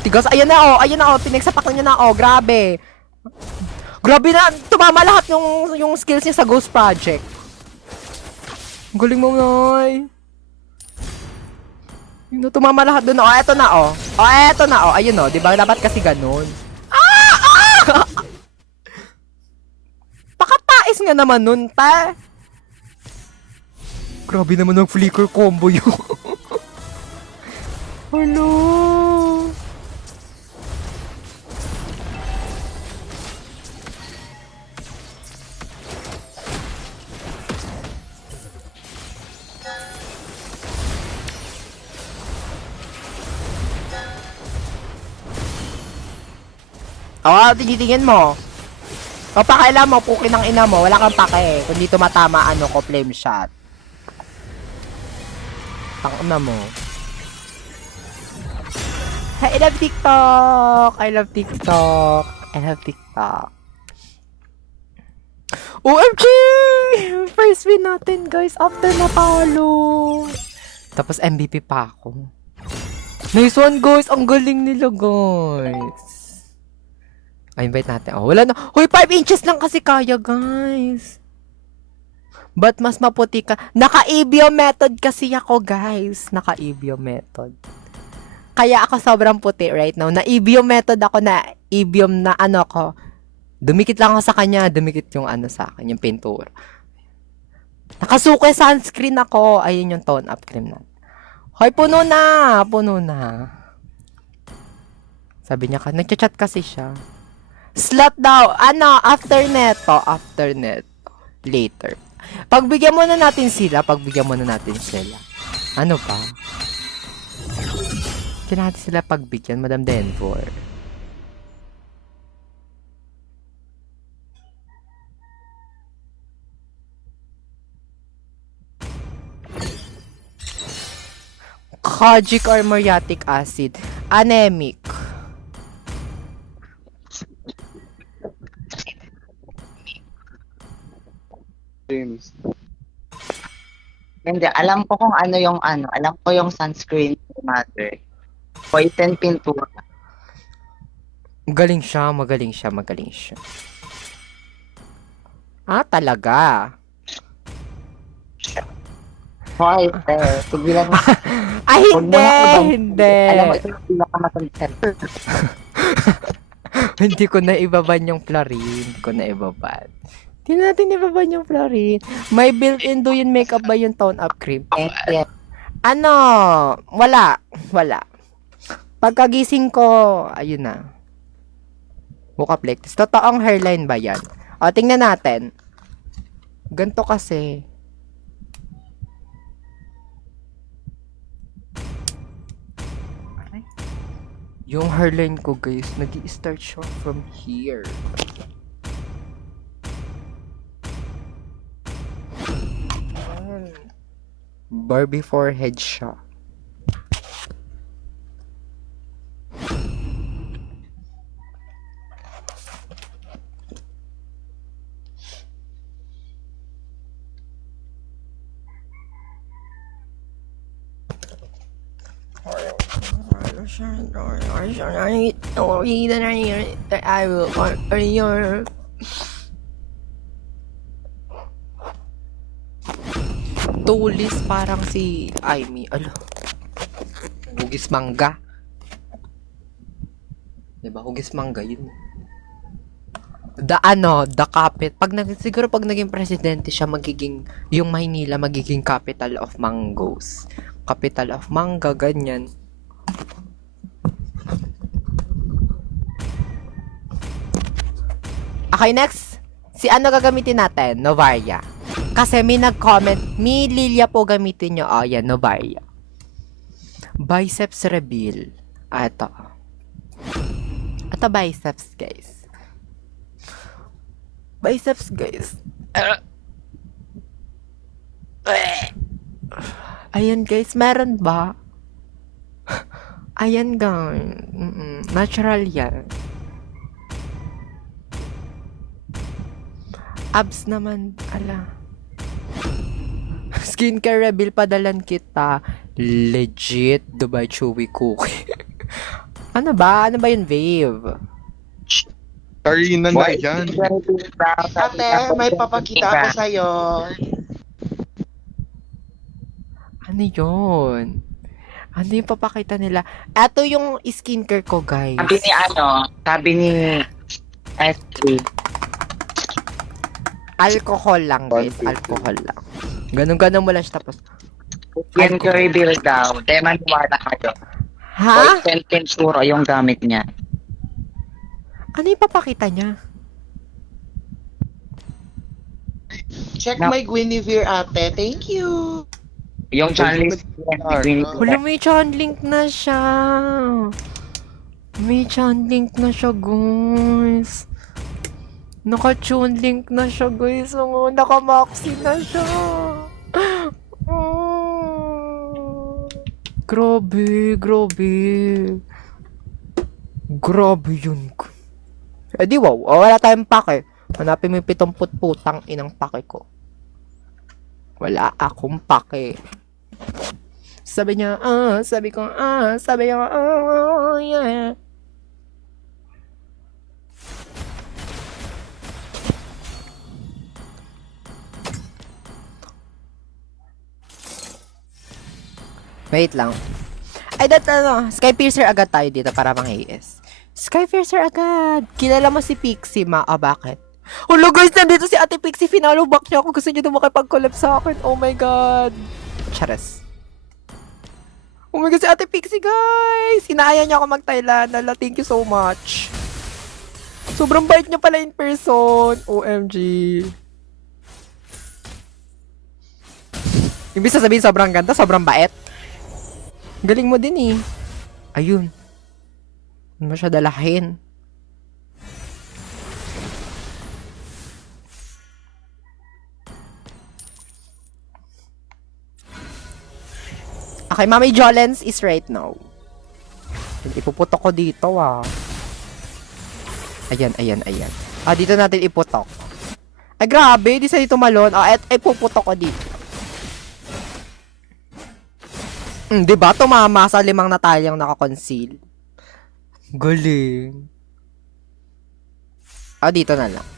Tigas, ayan na, pinagsapak niya na, grabe. Grabe na, tumama lahat yung skills niya sa Ghost Project. Galing mo, Nay. Tumama lahat dun, eto na, ayun, diba, dapat kasi ganun. Pakapais nga naman nun, pa. Grabe naman ang flicker combo yun. Hello. Tinitingin mo. Papakailan mo, pukin ng ina mo. Wala kang pake. Kung di tumatama, ko, flame shot. Tangina mo. I love TikTok! I love TikTok! I love TikTok. OMG! First win natin, guys. After natalo. Tapos MVP pa ako. Nice one, guys. Ang galing nila, guys. Invite natin. Wala na. Hoy, 5 inches lang kasi kaya, guys. But mas maputi ka. Naka-EBO method kasi ako, guys. Naka-EBO method. Kaya ako sobrang puti right now. Na-EBO method ako na EBO na ko. Dumikit lang ako sa kanya. Dumikit yung sa akin. Yung pintura. Nakasuke sunscreen ako. Ayun yung tone up cream na. Hoy, puno na. Puno na. Sabi niya nagchat kasi siya. Slot daw. After neto. After neto. Later. Pagbigyan muna natin sila. Ano pa? Hindi natin sila pagbigyan, Madam Denver. Kojic or muriatic acid. Anemic. James. Hindi, alam ko kung alam ko yung sunscreen matter. Poison pintura. Magaling siya. Talaga? Hoy, tigilan mo. Hindi. Alam mo, ito yung pinakamasensel. Hindi ko na ibaban yung Florin. Hindi natin ibaban yung Florin. May built-in do yun makeup ba yung tone up cream? Yes. Wala. Pagkagising ko, ayun na. Woke up like this. Totoong hairline ba yan? Tingnan natin. Ganto kasi. Yung hairline ko, guys, nag-i-start siya from here. Barbie forehead siya. I will your tulis parang si Aimee. Hugis mangga. Diba? Hugis mangga yun. The capital. Siguro pag naging presidente siya, magiging, yung Maynila, magiging capital of mangoes. Capital of manga, ganyan. Okay, next. Si gagamitin natin? Novaria. Kasi may nag-comment, mi Lilia po gamitin nyo. Yan, Novaria. Biceps reveal. Ito biceps, guys. Ayan, guys. Meron ba? Ayan, guys. Natural yan. Abs naman. Skincare reveal, padalan kita. Legit Dubai Chewy Cookie. Ano ba yun, babe? Karina na yan. Ate, may papakita ako sa'yo. Ano yun? Ano yung papakita nila? Ito yung skincare ko, guys. Sabi ni S3. Alcohol lang, guys. 150. Alcohol lang. Ganun-ganun mo lang siya tapos. Yan ko reveal daw. Di maniwala kayo. Ha? Poison tincture yung gamit niya. Ano yung papakita niya? Check Na- my Guinevere, ate. Thank you. Yung challenge Wala, may chan link na siya. May chan link na siya, guys. Naka-tune link na siya, guys. Oh, naka-maxi na siya. Grabe, grabe. Grabe yun. Eh di wow, wala tayong pake. Hanapin mo yung 70 putang inang pake ko. Wala akong pake. Sabi niya, sabi ko, sabi niya, yeah. Wait lang. Ay, Skypiercer agad tayo dito para mang-AS. Skypiercer agad. Kilala mo si Pixie, bakit? Hello guys, nandito si Ate Pixie. Finalo back niya ako. Gusto niyo na makipag-collab sa akin. Oh my God. Chares. Oh my God, si Ate Pixie, guys. Inaaya niya ako mag-Thailand. Lala, thank you so much. Sobrang bait niya pala in person. OMG. Ibig sabihin, sobrang ganda, sobrang bait. Galing mo din eh. Ayun. Hindi mo siya dalahin. Okay, Mami Jolens is right now. Ipuputok ko dito Ayan, ayan, ayan. Dito natin iputok. Ay, grabe. Di sa dito malon. Ipuputok ko dito. Diba? Tumama sa 5 na talyang naka-conceal. Galing. Dito na lang.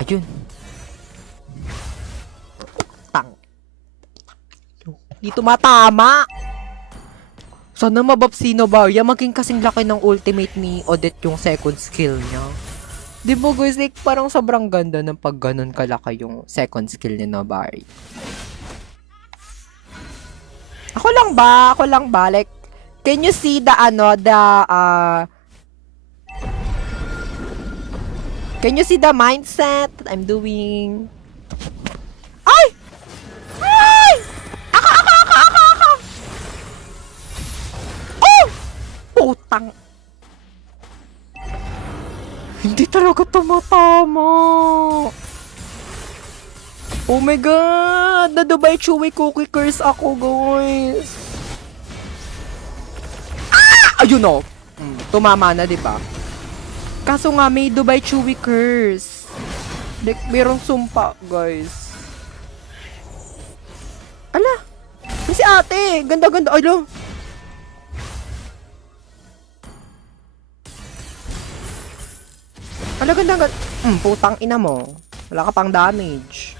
Ayun. Tang. Dito matama. Sana mabapsino ba? Maging kasing laki ng ultimate ni Odette yung second skill niya. Di ba guys, like parang sobrang ganda ng pag ganun kalaki yung second skill ni Nobari. Ako lang ba? Like, can you see the, can you see the mindset that I'm doing? Ay! Ay! Ako! Oh! Putang! Hindi talaga tumatama. Oh my God! Na Dubai Chewy Cookie Curse ako, guys. Ayun o. Tumama na, diba? Kaso nga, may Dubai Chewy Curse. Like, merong sumpa, guys. Ala! May si ate! Ganda-ganda. Ala! Ala, ganda-ganda. Putang ina mo. Wala ka pang damage.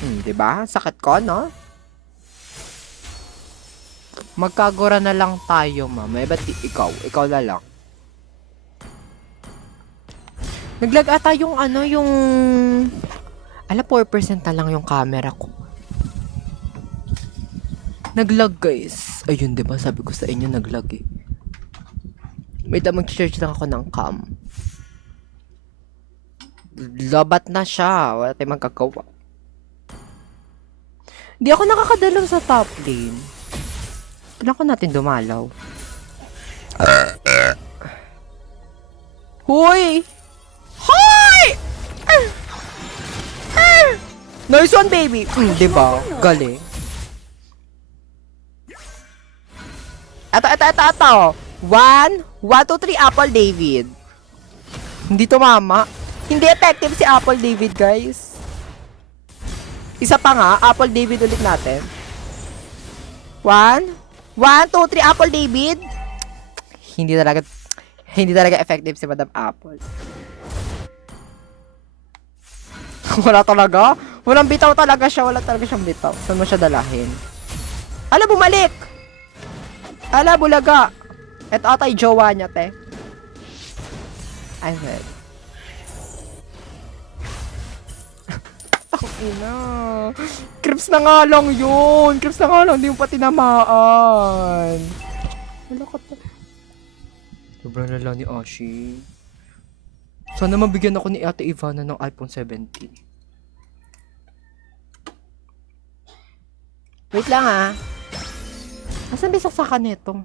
Diba? Sakit ko, no? Magkagura na lang tayo, ma'am. Ba't ikaw? Ikaw na lang. Naglag ata yung yung... 4% na lang yung camera ko. Naglag, guys. Ayun, diba? Sabi ko sa inyo, naglag eh. Wait, mag-charge lang ako ng cam. Labat na siya. Wala tayong magkagawa. Di ako nakakadalaw sa top lane. Kailangan natin dumalaw. Hoy! Hoy! Nice one, baby! Diba? Galing. Ito. 1, 2, 3, Apple David. Hindi tumama. Hindi effective si Apple David, guys. Isa pa nga, Apple David ulit natin. 1, 2, 3, Apple David. Hindi talaga effective si Madam Apple. Wala talaga. Walang bitaw talaga siya. Wala talaga siyang bitaw. Saan mo siya dalahin? Ala, bumalik! Ala, bulaga. Ito atay jowa niya, te. I said. Ang ina. Crips na nga lang yun. Crips na nga lang. Hindi mo pa tinamaan. Wala ka pa. Sobrang lala ni Ashi. Sana mabigyan ako ni Ate Ivana ng iPhone 17. Wait lang ah. Asan ba saksakan nito?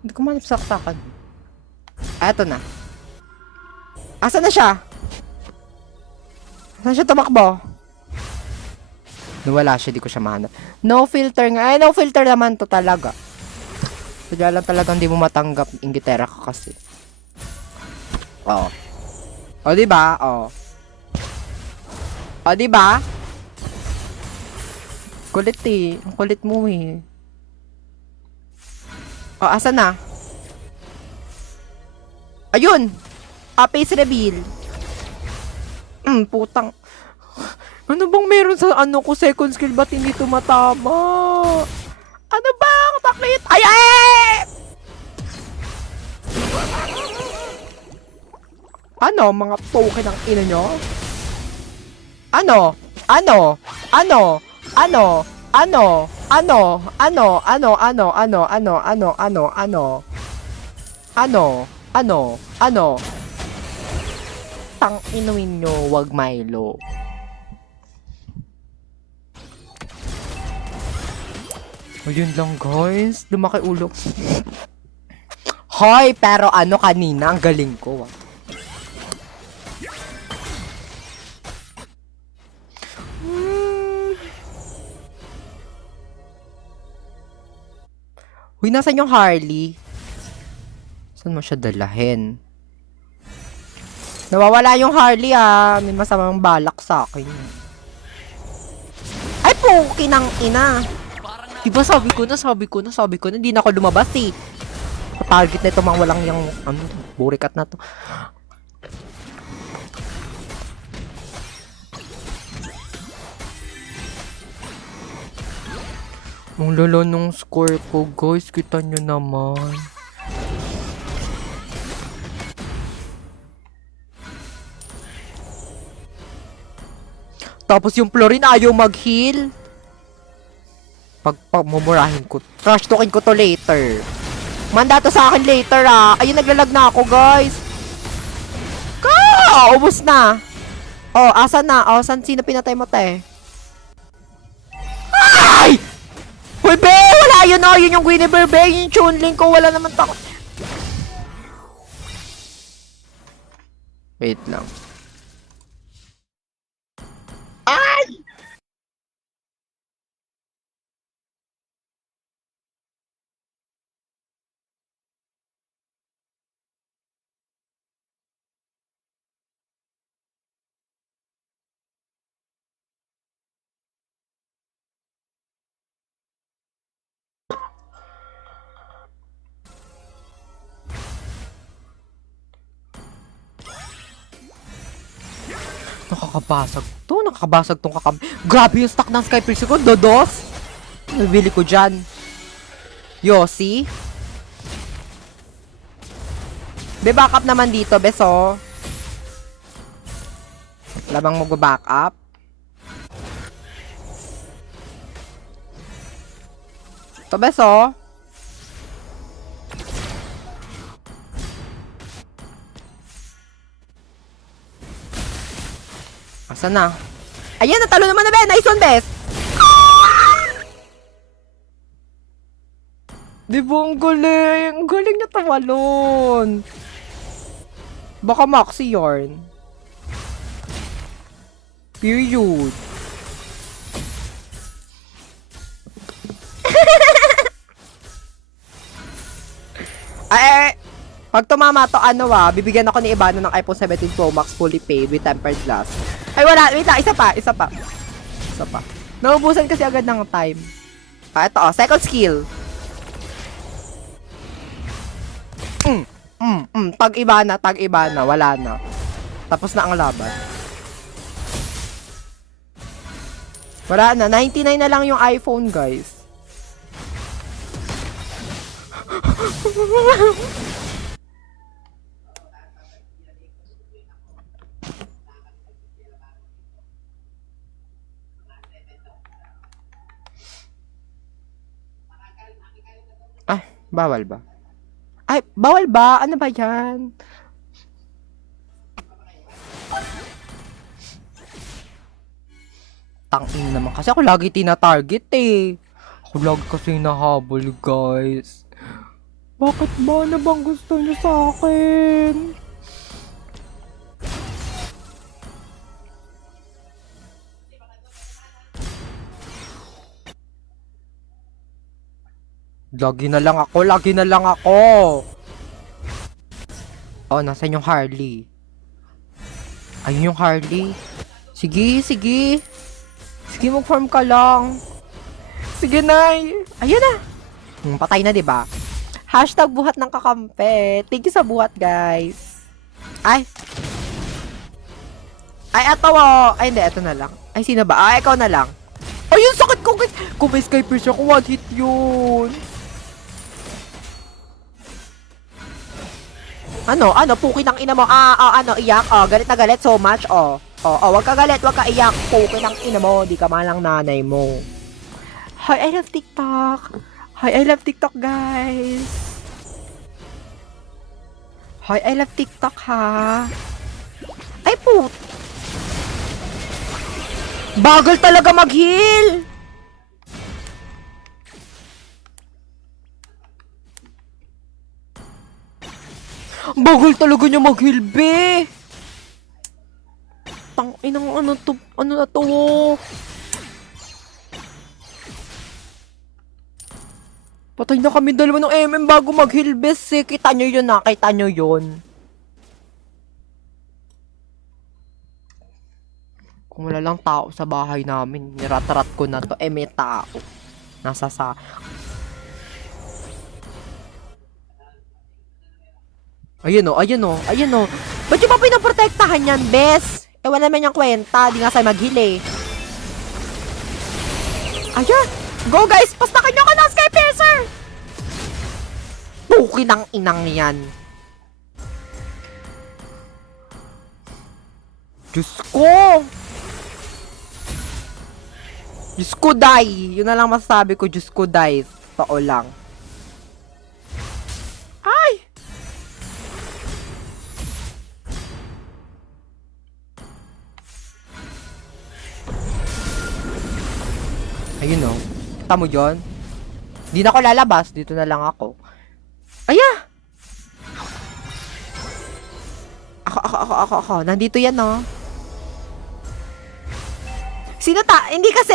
Hindi ko manip saksakan. Ah, eto na. Asan na siya? Asan siya tumakbo? Nawala siya, di ko siya mahanap. No filter nga. Ay, no filter naman to talaga. Sadya lang talagang di mo matanggap. Ingitera ka kasi. Oo. O, diba? Oo. O, diba? Kulit eh. Ang kulit mo eh. O, asan na? Ayun! Face reveal. Putang. Ano bang meron sa ano ko second skill? Ba't hindi tumatama? Ano bang? Taklit? Ay! Ano? Mga token ng ina nyo? Ano? Ano? Ano? Ano? Ano? Ano? Ano? Ano? Ano? Ano? Ano? Ano? Ano? Ano? Ano? Ano? Ano? Tang inumin nyo, wag Milo. Ayun lang guys, lumaki ulo. Hoy, pero ano kanina, ang galing ko ah. Uy, nasan yung Harley? Saan mo siya dalahin? Nawawala yung Harley ah. May masamang balak sa akin. Ay, puki ng ina. Diba sabi ko na, hindi na ako lumabas eh. Target na ito mga walang yung, burikat na to. Ang lolo nung score ko, guys. Kita nyo naman. Tapos yung Florin ayaw mag-heal. Pagmumurahin ko. Trash talking ko to later. Manda to sa akin later ah. Ayun, naglalag na ako guys. Ubus na. Oh, asan na? Oh, sino pinatay mo te? Ay! Hoy be! Wala yun oh. Yun yung Guinevere be. Yung Chunling ko. Wala naman takot. Wait lang. Nakakabasag tong kakam. Grabe yung stock ng Skypiercer ko, dodos. Nabili ko dyan. Yossi. Be, backup naman dito, beso. Labang mag-backup. Ito, beso. Asan na? Ayan, natalo naman na, be. Nice one, bes. Di ba, ang galing? Ang galing niya tawalon. Baka Maxi yarn. Period. Ay, pag tumama to, bibigyan ako ni Ivana ng iPhone 17 Pro Max fully paid with tempered glass. Ay, wala. Wait lang. Isa pa. Naubusan kasi agad ng time. Ito, second skill. Tag Ivana. Wala na. Tapos na ang laban. Wala na. 99 na lang yung iPhone, guys. Ay, bawal ba? Ay, bawal ba? Ano ba yan? Tangin naman kasi ako lagi tina-target eh. Ako lagi kasi nahabol, guys. Bakit ba? Ano bang gusto niyo sa akin? Lagi na lang ako, lagi na lang ako. Oh, nasan yung Harley? Ayun yung Harley. Sige, sige. Sige, mag-farm ka lang. Sige, Nay. Ayun na. Patay na, 'di ba? Hashtag buhat ng kakampi. Thank you sa buhat, guys. Ay. Ay, eto oh. Ay, hindi. Eto na lang. Ay, sino ba? Ah, ikaw na lang. Ay, yung sakit ko. Kung may Skyper siya, kung one hit yun. Ano, puki ng ina mo. Ano, iyak. Galit na galit so much. Wag ka galit, wag ka iyak. Puki ng ina mo. Di ka malang nanay mo. Hi, I love TikTok. Hi, I love TikTok, guys. Hi, I love TikTok, ha. Ay, put. Bagal talaga mag-heal. Bagal talaga niya mag-heal, be. Inang ano to, ano na to? Patay na kami dalawa ng MM bago mag-heal, bes eh. Kita nyo yun, nakita nyo yun. Kung wala lang tao sa bahay namin, nirat-rat ko na to. May tao. Nasa sa... Ayun o, ayun o, ayun o. Ba't yung pa pinaprotektahan yan, bes? Ewan naman yung kwenta, di nga sa'yo mag-heal eh. Ayan! Go guys! Pastakan nyo ka ng Sky Piercer! Puki ng inang yan. Diyos ko! Diyos ko, die! Yun na lang masasabi ko, Diyos ko, die. Totoo lang. Ay! Ayun o. Kita mo yun? Di na ako lalabas. Dito na lang ako. Aya! Ako. Nandito yan o. Sino ta? Hindi kasi!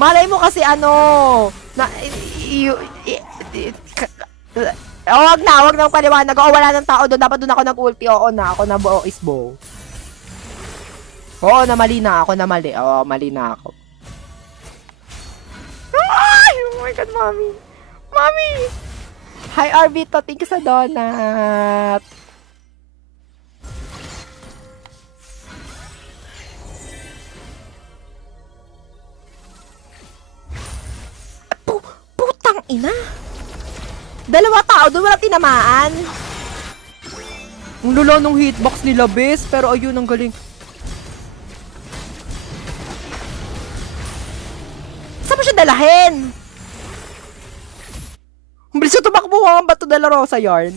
Malay mo kasi ano... wag na paliwanag. Wala ng tao doon. Dapat doon ako nag-ulti. Oo na. Ako na buo is bow. Oo na, mali na. Ako na mali. Oo, mali na ako. Ay! Oh my God, Mommy! Mommy! Hi, Arbito. Thank you sa donut. Putang ina! Dalawa tao doon, wala tinamaan. Ang lula nung hitbox nila, bes. Pero ayun, ang galing. Saan mo siya dalahin? Ang bilis na tumakbo ang Bato de la Rosa yarn.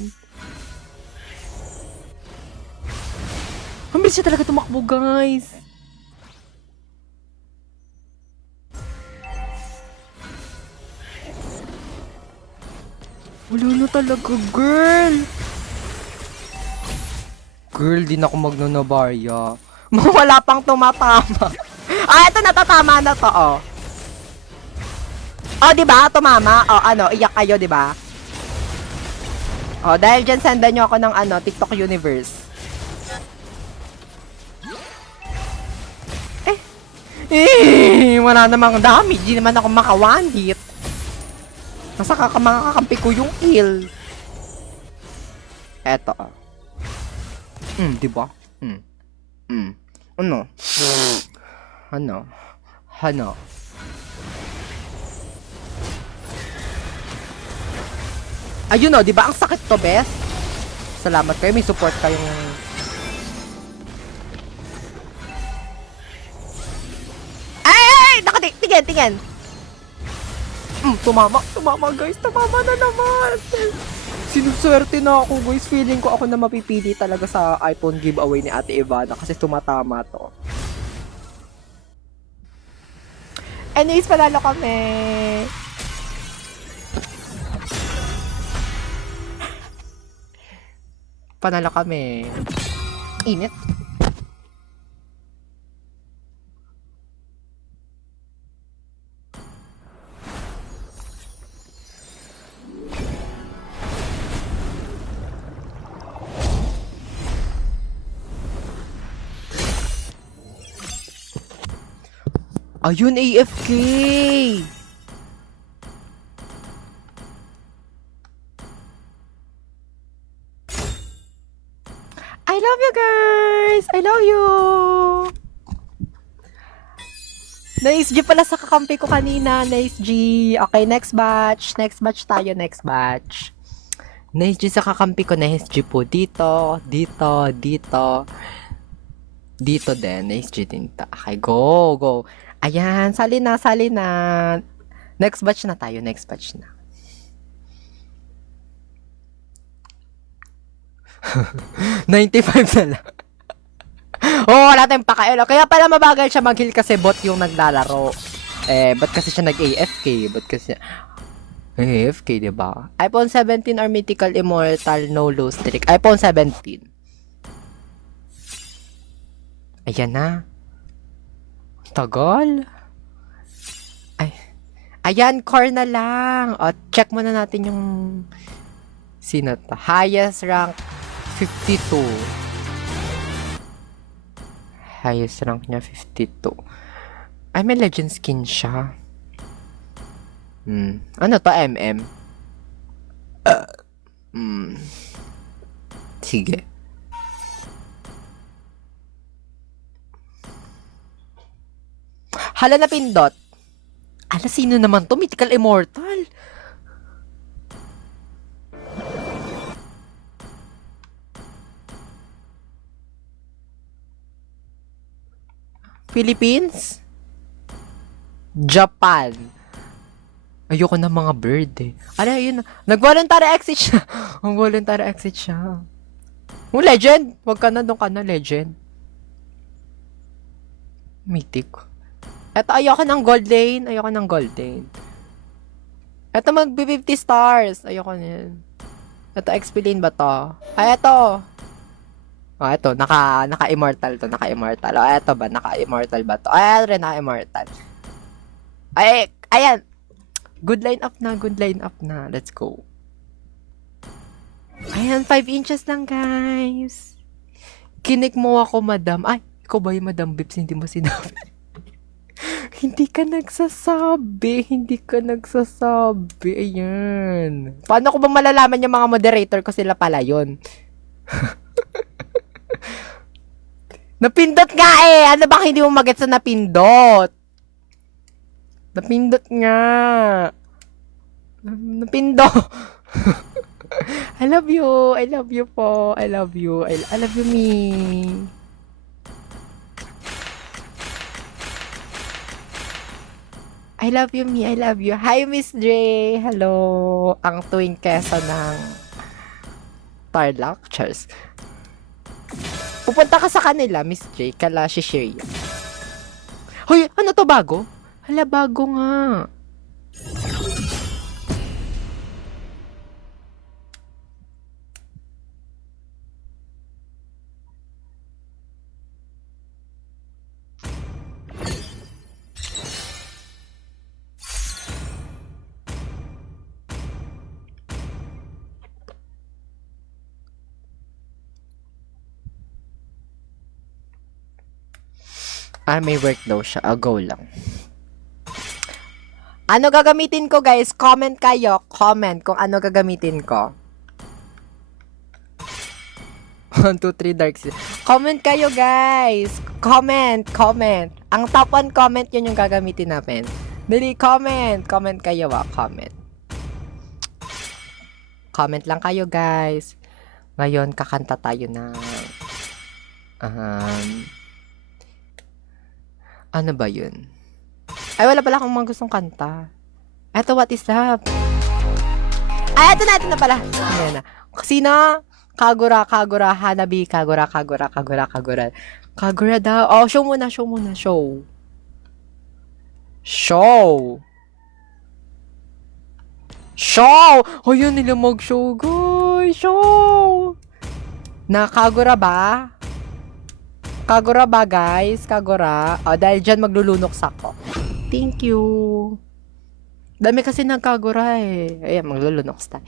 Ang bilis siya talaga tumakbo, guys. Wala na talaga, girl. Girl, di na ako magnanabarya. Wala pang tumatama. Ito natatama na to, oh. Oh, di ba? Tumama. Oh, ano, iyak kayo, di ba? Oh, dahil dyan sendan nyo ako ng ano, TikTok Universe. Wala namang damage. Di naman ako maka-one hit. Nasa makakampi ko yung kill. Eto, oh. Di ba? Ano? Ano? Ayun o, di ba? Ang sakit to, best. Salamat kayo. May support kayong... Ay! Tingin! Tumama guys. Tumama na naman. Sinuswerte na ako guys. Feeling ko ako na mapipili talaga sa iPhone giveaway ni Ate Ivana kasi tumatama to. Anyways, panalo kami. Panalo kami. Init. Ayun, AFK! I love you guys! I love you! Nice G pala sa kakampi ko kanina. Nice G. Okay, next batch. Next batch tayo. Next batch. Nice G sa kakampi ko. Nice G po. Dito. Dito din. Nice G din. Okay, go. Ayan, sali na. Next batch na tayo, next batch na. $95 na lang. Wala tayong pakialam. Kaya pala mabagal siya mag-heal kasi bot yung naglalaro. Ba't kasi siya nag-AFK? Ba't kasi... AFK, diba? iPhone 17 or Mythical Immortal, no low streak. iPhone 17. Ayan na. Tagal. Ayan, core na lang. O, check muna natin yung sino to. Highest rank 52. Highest rank niya 52. Ay, may legend skin siya. Ano to, MM? Sige. Hala na pindot. Ala, sino naman to? Mythical Immortal. Philippines? Japan. Ayoko ng mga bird eh. Ala, yun. Nag-voluntary exit siya. Nag-voluntary exit siya. Legend. Wag ka na, doon ka na, legend. Mythic. Eto, ayoko ng gold lane. Eto, mag-50 stars. Ayoko na yan. Eto, XP lane ba to? Ay, eto. Eto, naka-immortal to. Naka-immortal. Eto ba? Naka-immortal ba to? Ay, eto rin, naka-immortal. Ay, ayan. Good line up na. Let's go. Ayan, 5 inches lang, guys. Kinik mo ako, madam. Ay, ikaw ba yung madam Bips? Hindi mo sinabi. Hindi ka nagsasabi. Ayan. Paano ko ba malalaman yung mga moderator ko sila pala yun? Napindot nga eh. Ano ba hindi mo mag-get sa napindot? Napindot nga. Napindot. I love you. I love you po. I love you. I love you, me. I love you, me. I love you. Hi, Miss Dre. Hello. Ang tuwing keso ng Tarlac. Cheers. Pupunta ka sa kanila, Miss Dre. Kala si Shiria. Hoy, ano to bago? Hala, bago nga. May work daw siya. Go lang. Ano gagamitin ko, guys? Comment kayo. Comment kung ano gagamitin ko. 1, 2, 3 dark seas. Comment kayo, guys. Comment. Ang top 1 comment yun yung gagamitin namin. Dali, comment. Comment kayo, comment. Comment lang kayo, guys. Ngayon, kakanta tayo ng... ano ba yun? Ay, wala pala akong mga gustong kanta. Eto, What is Love? Ay, eto na pala. Ayan na. Sino? Kagura, Hanabi, Kagura. Kagura daw. Oh, show muna. Show. Ayun, nila mag-show, guys. Show! Kagura ba? Kagura ba, guys? Kagura. O, dahil dyan maglulunok ako. Thank you. Dami kasi nagkagura eh. Ayan, maglulunok tayo.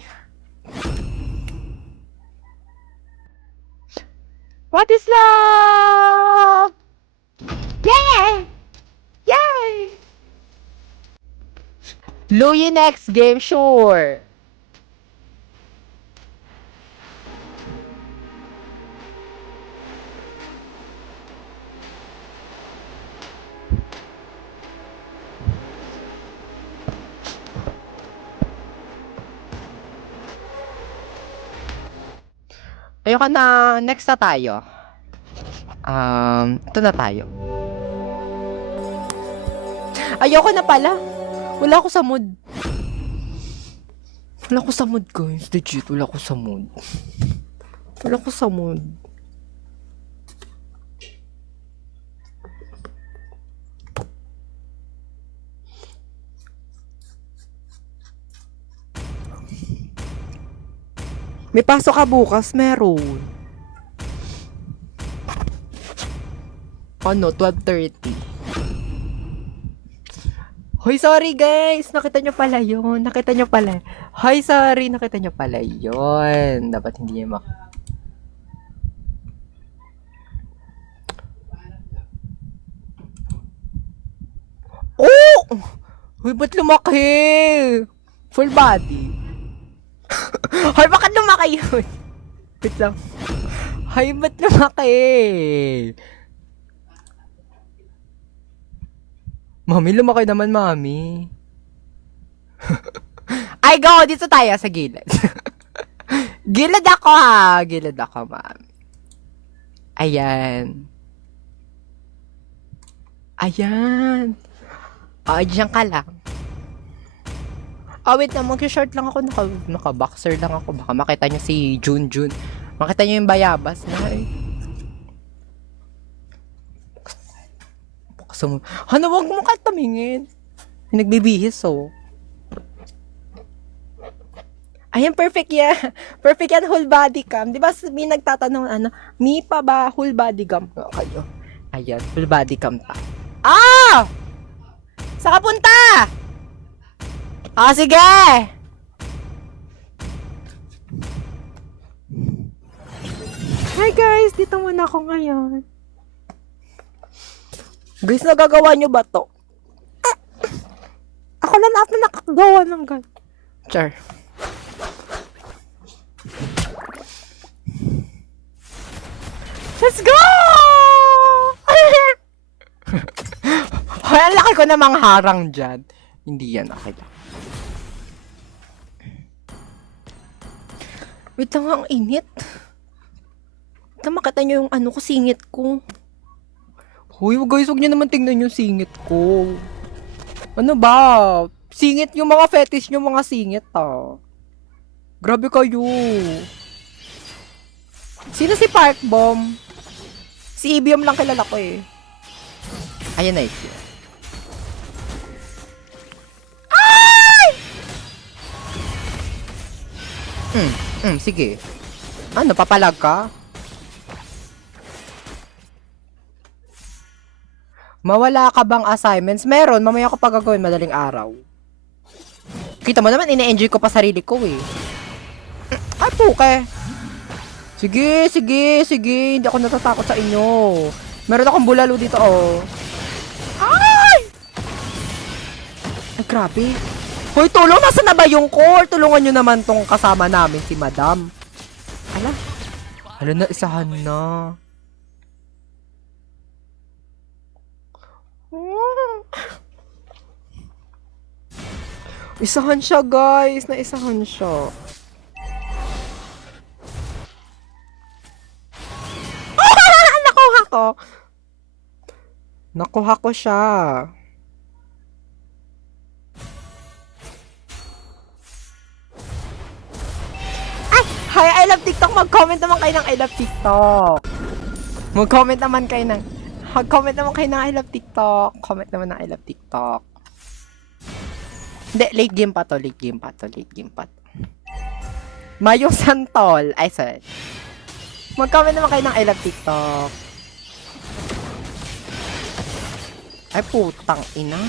What is love? Yay! Louie next game, sure. Ayoko na, next na tayo. Ito na tayo. Ayoko na pala. Wala ako sa mood. Guys. Legit, wala ako sa mood. May pasok ka bukas, meron. Ano, 12:30. Hoy, sorry guys! Nakita nyo pala yun. Hoy, sorry! Nakita nyo pala yun. Dapat hindi nyo Oh! Hoy, ba't lumaki? Full body. Hoy, bakit lumaki yun? Wait lang. Hoy, ba't lumaki? Mami, lumaki naman, mami. Ay, go! Dito tayo sa gilid. Gilid ako, mami. Ayan. Diyan ka lang. Wait na, mag-short lang ako. Naka-boxer lang ako. Baka makita nyo si Junjun. Makita nyo yung bayabas na eh. Ano, wag mo ka tumingin. Nagbibihis, oh. Ayan, perfect yan. Perfect yan, whole body cam. Di ba may nagtatanong, Mi pa ba whole body cam? Kayo. Ayan, full body cam pa. Saan ka punta? Sige! Hi guys, dito muna ako ngayon. Guys, nagagawa nyo ba to? Ako lang lahat na nakagawa ng gan. Char. Let's go! Hoy, ang laki ko namang harang dyan. Hindi yan, okay lang. Wait lang, ang init. Makita nyo yung ko, singit ko. Hoy, guys, huwag nyo naman tingnan yung singit ko. Ano ba? Singit yung mga fetish nyo, mga singit, Grabe kayo. Sino si Park Bomb? Si Ibium lang kilala ko eh. Ayan na ito. Sige. Ano, papalag ka? Mawala ka bang assignments? Meron, mamaya ko pa gagawin madaling araw. Kita mo naman, ine-enjoy ko pa sarili ko eh. Ay, puke. Sige. Hindi ako natatakot sa inyo. Meron akong bulalo dito, oh. Ay, grabe. Hoy, tulong! Nasaan na ba yung core? Tulungan nyo naman tong kasama namin, si Madam. Hala na, isahan na. Isahan siya, guys. Naisahan siya. ako. Nakuha ko siya. Ay! Hi, I love TikTok. Mag-comment naman kayo ng I love TikTok. Mag-comment naman kayo ng I love TikTok. Comment naman ng I love TikTok. Hindi, late game pa to. Mayong Santol. Ay, sorry. Mag-comment naman kayo ng I love TikTok. Ay, putang ina.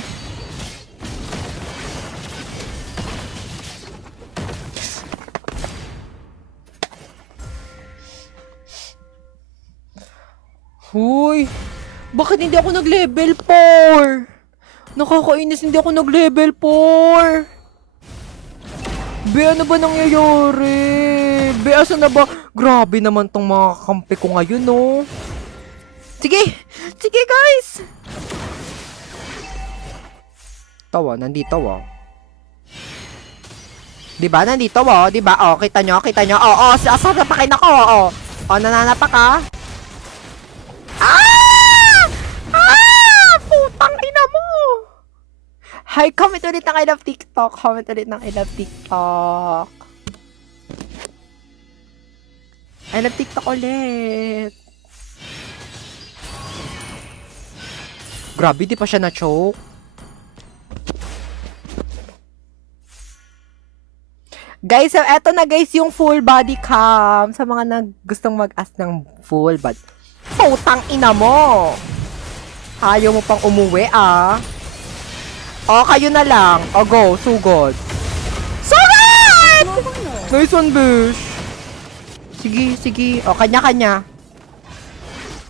Huy! Bakit hindi ako nag-level 4? Nakakainis, hindi ako nag-level 4. Be, ano ba nangyayari? Be, asa na ba? Grabe naman tong mga kampi ko ngayon, no? Sige! Sige, guys! Tawa, nandito, oh. Diba, nandito, oh. Diba, oh, kita nyo? Oh, sasapakin ako, oh. Oh, nananapak, ah. Putang ina mo! Hi, comment ulit ng I love TikTok. I love TikTok ulit. Grabe, di pa siya na-choke. Guys, so eto na guys yung full body cam. Sa mga gustong mag-ask ng full body. Putang ina mo! Ayaw mo pang umuwi, ah. O, kayo na lang. O, go. Sugod. Sugod! Nice one, Bish. Sige. O, kanya-kanya.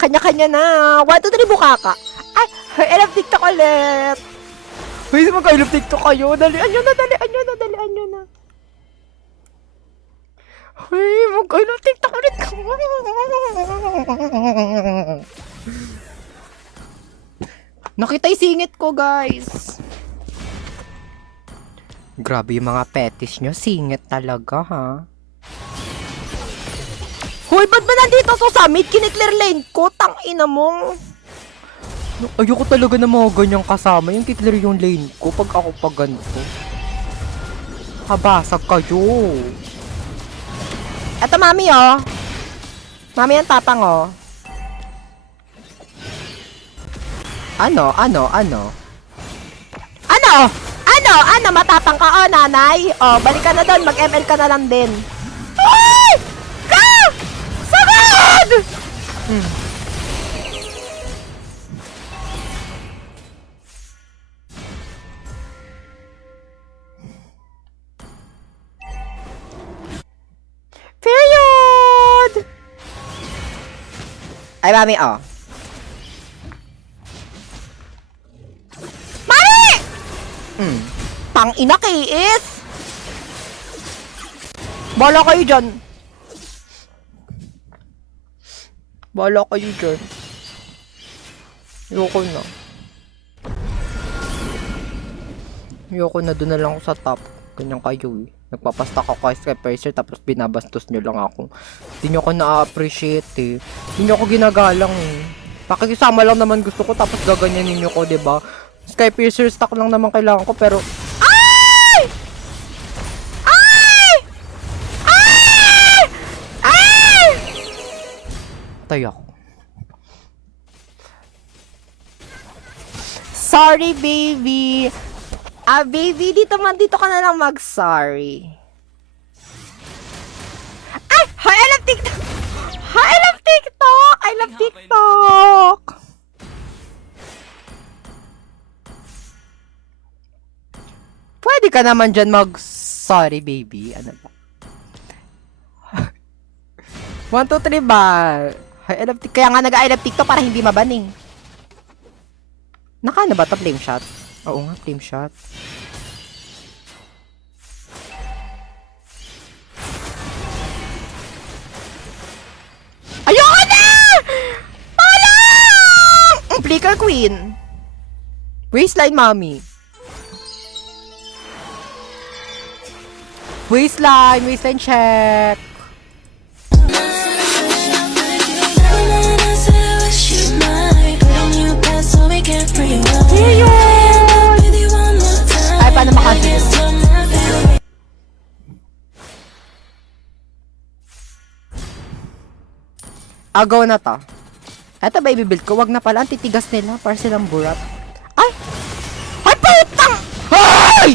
Kanya-kanya na. 1, 2, 3, bukaka. Ay, I love TikTok ulit. Hoy, mag-I love TikTok kayo. Dalian nyo na. Hoy, mag-I love TikTok ulit. Nakita yung singit ko, guys. Grabe yung mga petis nyo. Singit talaga, ha? Hoy, ba't ba nandito sa summit? Kiniklear lane ko. Tangina mo. Ayoko talaga na mga ganyang kasama. Yung kiklear yung lane ko pag ako pag ganito. Habasag kayo. Eto, mami, oh. Mami, ang tapang, oh. Ano? Matapang ka, oh, nanay. Oh, balik ka na doon. Mag-ML ka na lang din. Ay! Ka! Sagad! Period! Ay, mami, oh. Pang ina kiis! Bala kayo dyan. Ayoko na. Doon na lang ako sa top. Ganyan kayo, eh. Nagpapastak ako kay Skype tapos binabastos nyo lang ako. Hindi nyo ako na-appreciate, eh. Hindi nyo ako ginagalang, eh. Pakikisama lang naman gusto ko tapos gaganyanin nyo ko, diba? Skype stock lang naman kailangan ko pero tayo ako. Sorry, baby. Baby, dito ka na lang mag-sorry. Ay! Hi, I love TikTok! I love TikTok! Pwede ka naman dyan mag-sorry, baby. Ano ba? 1, 2, 3 ba? I love kaya nga nag-I love TikTok para hindi mabaning. Naka na ba ito? Flame shot? Oo nga, flame shot. Ayoko na! Tulong! Flicker Queen. Waistline, mommy. Waistline check. Agaw na to. Eto ba ibibuild ko? Wag na pala. Ang titigas nila. Para silang burat. Ay! Ay, putang! Ay!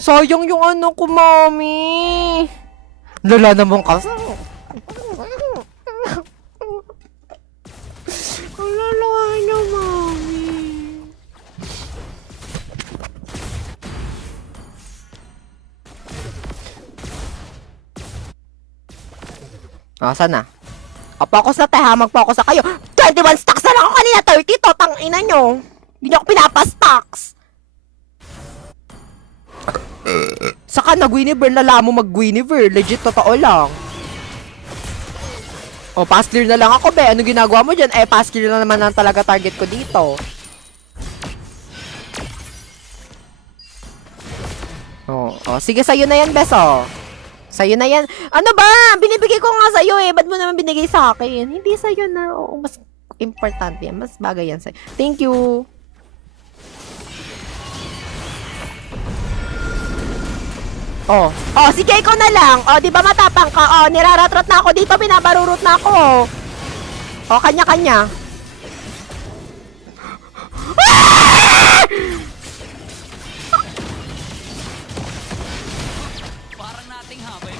Sayang yung ano ko, mami. Lala naman kasi. Ang lala na, mami. Saan na? Focus na tayo ha, mag-focus na kayo. 21 stacks na lang ako kanina, 30 to, tangina nyo. Hindi nyo ako pinapastacks. Saka nag-Guinevere, lala mo mag-Guinevere. Legit, totoo lang. O, pass clear na lang ako, be. Ano ginagawa mo dyan? Pass clear na naman ang talaga target ko dito. Sige, sa'yo na yan, bes, Sa'yo na yan. Ano ba? Binibigay ko nga sa'yo Ba't mo naman binigay sa akin? Hindi sa'yo na. Mas importante yan. Mas bagay yan sa'yo. Thank you. Sige, ikaw na lang. Di ba matapang ka? Niraratrot na ako dito. Binabarurot na ako. Kanya-kanya. Parang nating habay.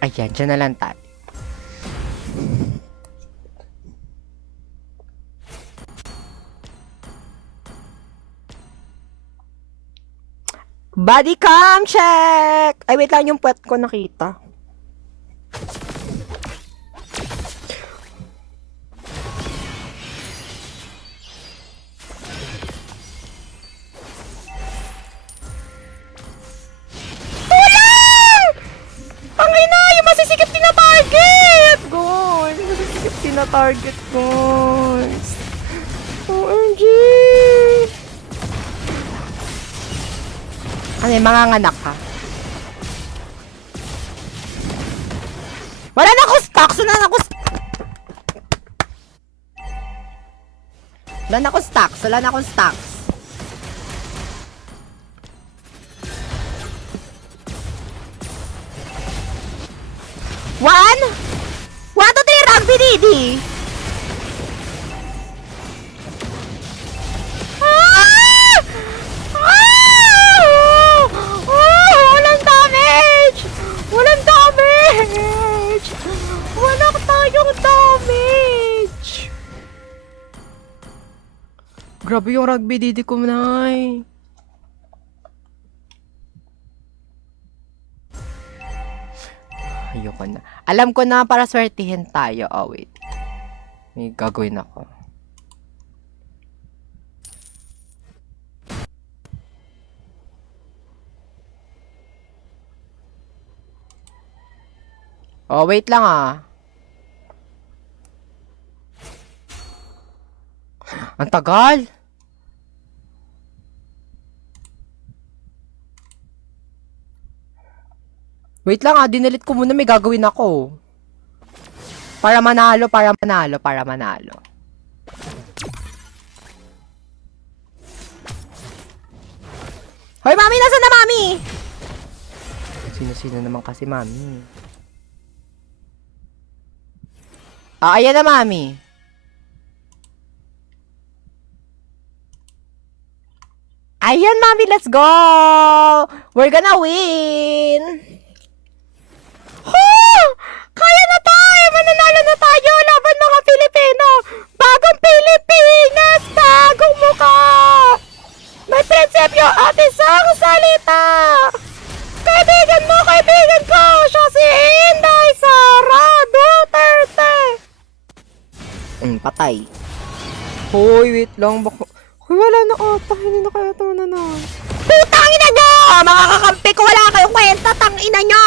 Ayan, dyan na lang tayo. Body cam check! Ay, wait lang, yung puwet ko nakita. Target, guys. OMG. Ano yung mga nganak ka? Wala na akong stocks. Wala na akong stocks. One, two, three, rugby, Didi. Walang damage! Wala tayong damage! Grabe yung rugby, Didi ko, Nay. Ayoko na. Alam ko na para swertihin tayo. Wait. May gagawin ako. Wait lang Ang tagal. Wait lang dinilit ko muna, may gagawin ako. Para manalo. Hoy, mami! Nasaan na, mami? Sino naman kasi, mami? Ayan na, mami. Ayan, mami, let's go! We're gonna win! Kaya na tayo! Mananalo na tayo laban mga Pilipino! Bagong Pilipinas! Bagong mukha! May prinsipyo at isang salita! Kaibigan ko! Siya si Inday Sara Duterte! Patay. Hoy, wait lang. Hoy, wala na ata. Hindi na kaya ito mananalo. Putang ina nyo! Mga kakampi ko, wala kayong kwenta. Tang ina nyo!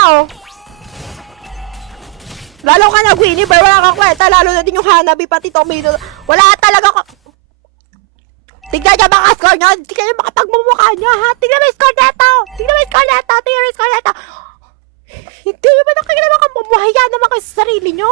Lalo ka na, Guinevere, wala kang kwenta. Lalo na din yung Hanabi, pati Tomino. Wala talaga ka. Tignan niya mga score niyo. Hindi kayo makapagmumukha niyo, ha? Tignan mo yung score neto. Tignan mo yung score neto. Tignan mo yung score neto. Hindi ba na kayo naman kamumuhaya naman kayo sa sarili niyo?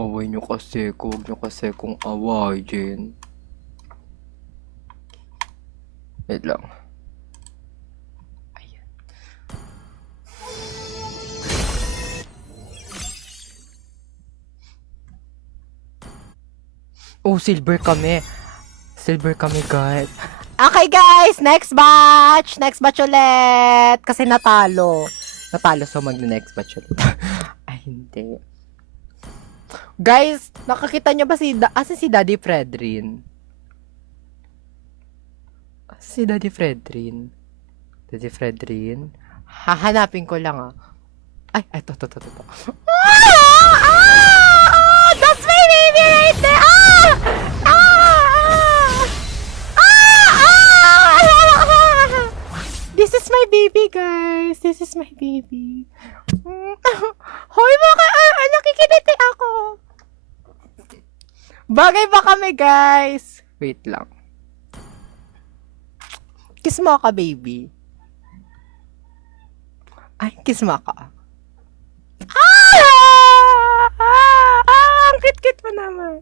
Away nyo kasi, huwag nyo kasi kung awayin. Wait lang. Ayan. Oh, silver kami. Silver kami, guys. Okay, guys. Next batch. Next batch ulit. Kasi natalo. Natalo, so mag-next batch ulit. Ay, hindi. Guys, nakakita niyo ba si Daddy Fredrin? Si Daddy Fredrin. Daddy Fredrin. Hahanapin ko lang, ah. Ay, ito. That's my baby right there! This is my baby, guys. This is my baby. Hoy, nakikiliti ako. Bagay ba kami, guys? Wait lang. Kiss mo ka, baby. Ay, kiss mo ka. Ang cute-cute mo naman.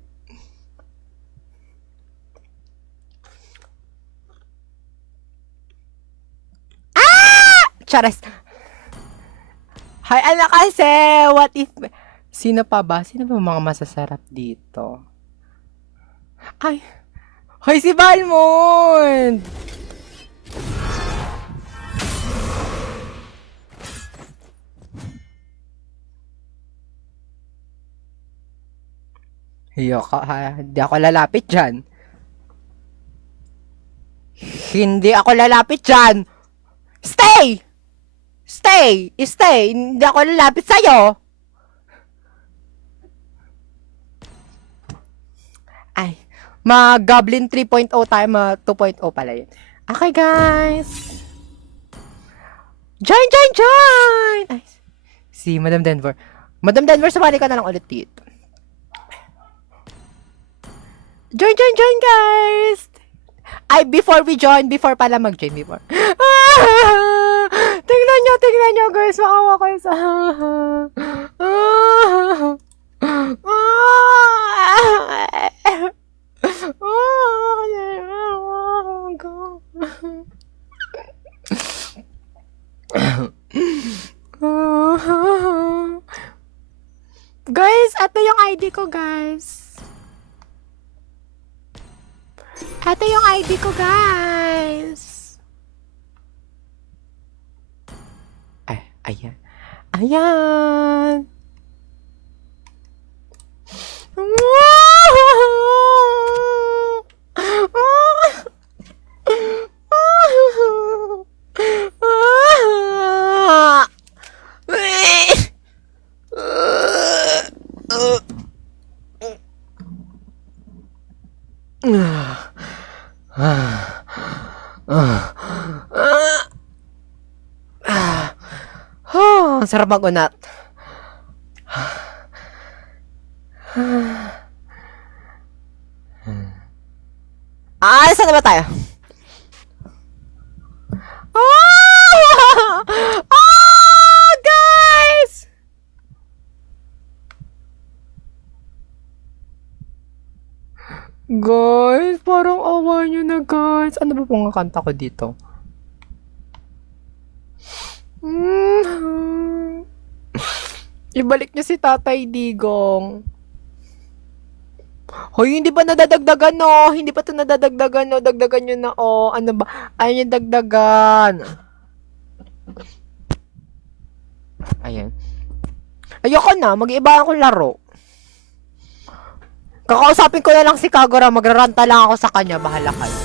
Charas. Hi, anak kasi. What if... Sino pa ba? Sino ba mga masasarap dito? Ay. Hoy, si Balmond! Hiyo ka, ha? Hindi ako lalapit dyan. Hindi ako lalapit dyan! Stay! Stay! Stay! Hindi ako lalapit sa'yo! Ay, mag-Goblin 3.0 tayo, mag 2.0 pala yun. Okay, guys! Join! Ay, si Madam Denver. Madam Denver, sumali ka na lang ulit dito. Join, guys! Ay, before pala mag-join, before. Tingnan nyo, guys. Makawa kayo sa... Guys, ito yung ID ko, guys. Ito yung ID ko, guys. Ay, ayan. Ayan. Ang sarap mag-unat. Saan na ba tayo? Guys! Guys, parang awa nyo na, guys. Ano ba pong kanta ko dito? Ibalik niyo si Tatay Digong. Hoy, hindi pa nadadagdagan, no? Hindi pa ito nadadagdagan, no? Dagdagan nyo na, oh. Ano ba? Ayaw nyo dagdagan. Ayan. Ayoko na, mag-iba akong laro. Kakausapin ko na lang si Kagura, magraranta lang ako sa kanya, bahala kayo.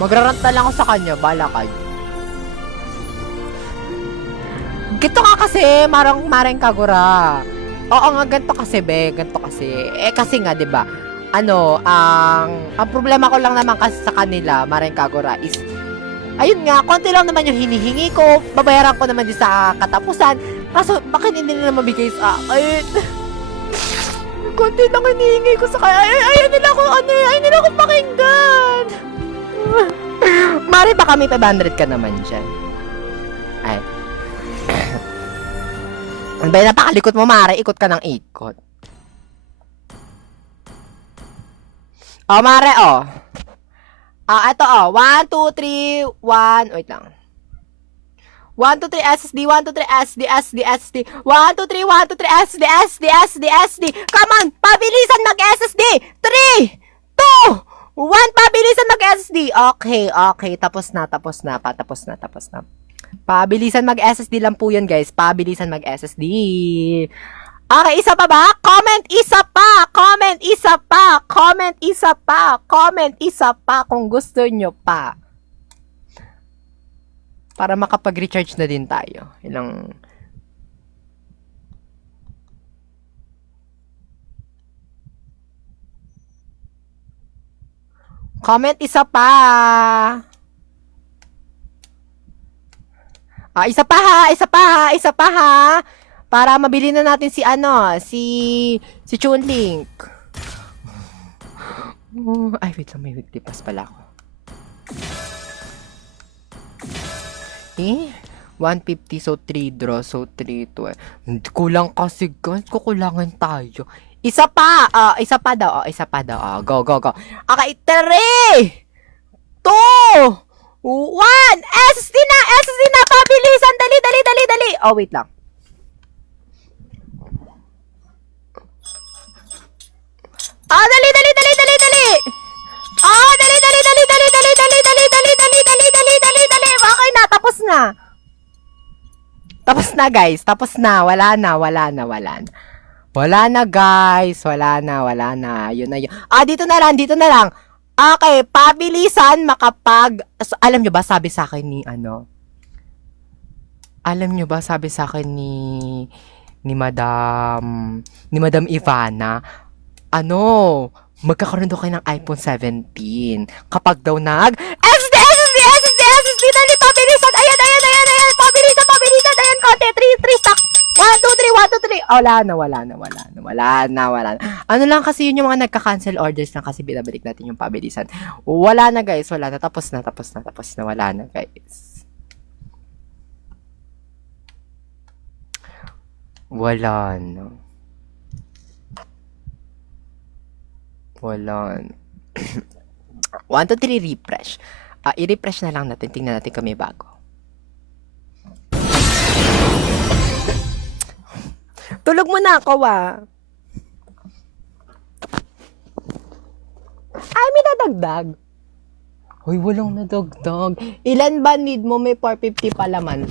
Magraranta lang ako sa kanya, bahala kayo. Ganito nga kasi, marang Kagura. Oo nga, ganito kasi, be, ganito kasi. Eh, kasi nga, 'di ba? Ang problema ko lang naman kasi sa kanila, marang Kagura, is, ayun nga, konti lang naman yung hinihingi ko, babayaran ko naman din sa katapusan, kaso, bakit hindi nila mabigay sa akin? Konti lang hinihingi ko sa kanya, ayaw nila ako, ayaw nila akong pakinggan. Mari, baka may 500 ka naman dyan. Ay. Ano ba yun, napakalikot mo, Mare, ikot ka ng ikot. Oh, Mare, oh. Ito, oh. 1, 2, 3, 1. Wait lang. 1, 2, 3, SSD, 1, 2, 3, SD, SD, SD. 1, 2, 3, 1, 2, 3, SD, SD, SD, SD. Come on, pabilisan mag-SSD. 3, 2, 1, pabilisan mag-SSD. Okay, okay. Tapos na. Pabilisan mag-SSD lang po yun, guys. Pabilisan mag-SSD. Okay, isa pa ba? Comment isa pa! Comment isa pa! Comment isa pa! Comment isa pa kung gusto nyo pa. Para makapag-recharge na din tayo. Ilang... Comment isa pa! Isa pa ha! Para mabili na natin si Chunlink. Ay, wait lang, may weekly pass pala ako. 150, so 3 draw, so 3, 12. Kulang kasi, guys. Kukulangan tayo. Isa pa daw. Go. Okay, 3, 2, 1. SSD na. Pabilisan. Dali. Oh, wait lang. Dali. Okay na, tapos na. Tapos na, guys. Tapos na. Wala na. Wala na, guys. Wala na. Yun na yun. Dito na lang. Okay, pabilisan makapag... Alam nyo ba, sabi sa akin ni Madam Ivana, magkakaroon daw kayo ng iPhone 17. Kapag daw SSD, dali, pabilisan. Ayan. Pabilisan. Ayan, konti. 3 stock. 1, 2, 3. Wala na. Ano lang kasi yun yung mga nagka-cancel orders lang kasi binabalik natin yung pabilisan. Wala na, guys. Wala na. Tapos na. Wala na, guys. Wala na. 1, 2, 3, refresh. I-refresh na lang natin. Tingnan natin kung may bago. Tulog mo na ako, Ay, may nadagdag. Hoy, walang nadagdag. Ilan ba need mo? May 450 pa laman.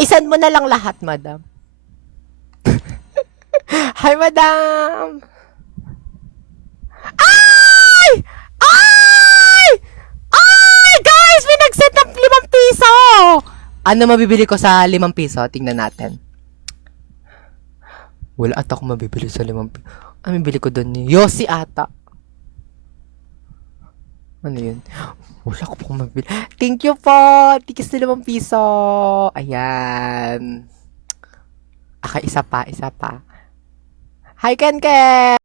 Isan mo na lang lahat, madam. Hi, madam! Ay! Guys! May nag-set ng 5 piso! Ano mabibili ko sa 5 piso? Tingnan natin. Wala ata akong mabibili sa 5 piso. Ano mabibili ko doon ni Yossi ata. Ano yun? Wala ko pong mabibili. Thank you po! Tikis na 5 piso! Ayan. Isa pa. Hi, Ken!